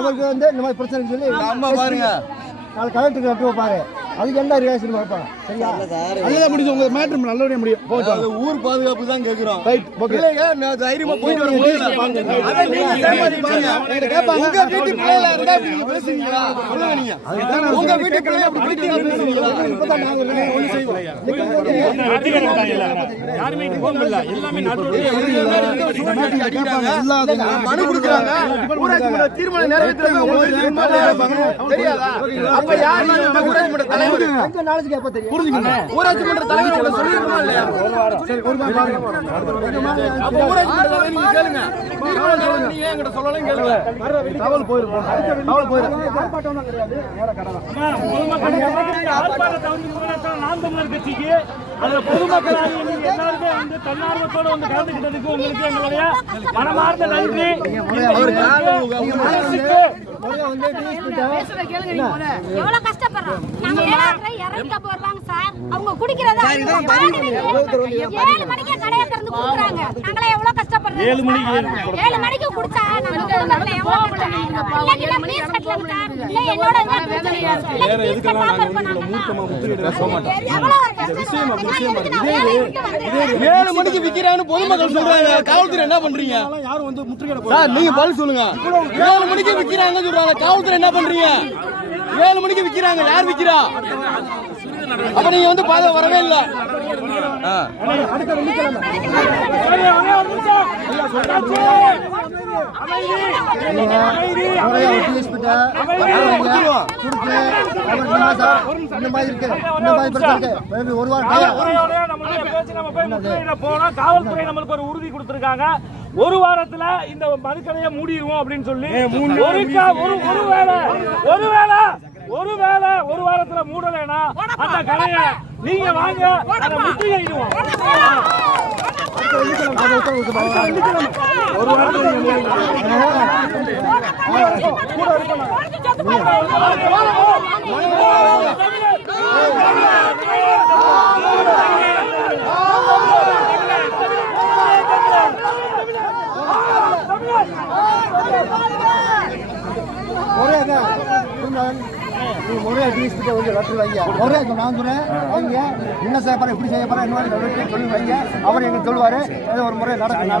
அவருக்கு வந்து இந்த மாதிரி பிரச்சனை சொல்லி நாளைக்கு கலெக்டருக்கு கட்டு வைப்பாரு. அதுக்கு என்ன ரியாக்ஷன் பார்ப்பாங்க. சரியா? அதுதான் முடிஞ்சு உங்க மேட்டர் நல்லபடியா முடியும். போட்டு ஊர் பாதுகாப்பு தான் கேக்குறோம். ரைட். ஓகே. இல்லையா நான் தைரியமா போயிட்டு வர முடியல. அத நீங்க சேமதி பாருங்க. என்கிட்ட கேட்பாங்க. உங்க வீட்டு பிள்ளைல இருந்தா இப்படி பேசுவீங்களா? சொல்லுங்க நீங்க. உங்க வீட்டு பிள்ளைல அப்படி பைத்தியமா பேசுவீங்களா? இப்பதான் நாங்க ஒண்ணு செய்வோம். யாருமே போக இல்ல. எல்லாமே நாட்டோட மனு கொடுக்கறாங்க. ஊராட்சி மன்ற தீர்மானம் நிறைவேற்றுறாங்க. தெரியாதா? அப்ப யார் ஊராட்சி மன்ற தலைவர் எங்க நாளைக்கு எப்ப தெரியும்? புரிஞ்சுங்க. ஊராட்சி மன்ற தலைவர் சொல்லிருக்கோமா இல்லையா? சரி, ஒரு வாரம் பாருங்க. அப்ப ஊராட்சி மன்ற தலைவர் நீங்க கேளுங்க. தீர்மானம் சொல்லுங்க. நீங்க என்கிட்ட சொல்லலாம் கேளுங்க. தகவல் போயிரும். தகவல் போயிரும். ஆர்ப்பாட்டம் தான் கிடையாது. நேரா கடை தான். பொதுமக்கள் ஆர்ப்பாட்டத்தை வந்து நாம் தமிழர் கட்சிக்கு அதுல பொதுமக்களாக நீங்க எல்லாருமே வந்து தன்னார்வத்தோட வந்து கலந்துக்கிட்டதுக்கு உங்களுக்கு எங்களுடைய மனமார்ந்த நன்றி. எவ்வளவு கஷ்டப்படுறோம். நாங்க இறங்கி போடுவாங்க சார். அவங்க குடிக்கிறதா 7 மணிக்கு கடையை திறந்து குடுக்குறாங்க. நாங்களே எவ்வளவு கஷ்டப்படுறோம். 7 மணிக்கு குடிச்சா நமக்கு எவ்வளவு என்னோட ஏழு மணிக்கு விக்கிறான்னு பொதுமக்கள் சொல்றாங்க. காவல்துறை என்ன பண்றீங்க? யாரும் வந்து முற்றுகை நீங்க பதில் சொல்லுங்க. 7 மணிக்கு விக்கிறாங்க சொல்றாங்க. காவல்துறை என்ன பண்றீங்க? 7 மணிக்கு விக்கிறாங்க. யார் விக்கிறா? அப்ப நீங்க வந்து பாத வரவே இல்ல. காவல்துறை நம்மளுக்கு ஒரு உறுதி கொடுத்திருக்காங்க. ஒரு வாரத்துல இந்த மதுக்கடையை மூடிடுவோம் அப்படின்னு சொல்லி ஒருவேளை ஒரு வாரத்துல மூடலைன்னா அந்த கடையை நீங்க வாங்க முற்றுகையிடுவோம். ஒரு ஒரே டிஎஸ்பி வந்து லெட்டர் வைங்க. ஒரே நான் சொல்றேன் வைங்க. என்ன செய்ய போறேன், எப்படி செய்ய போறேன், சொல்லி வைங்க. அவர் எங்களுக்கு சொல்லுவாரு. ஒரு முறை நடக்கும்.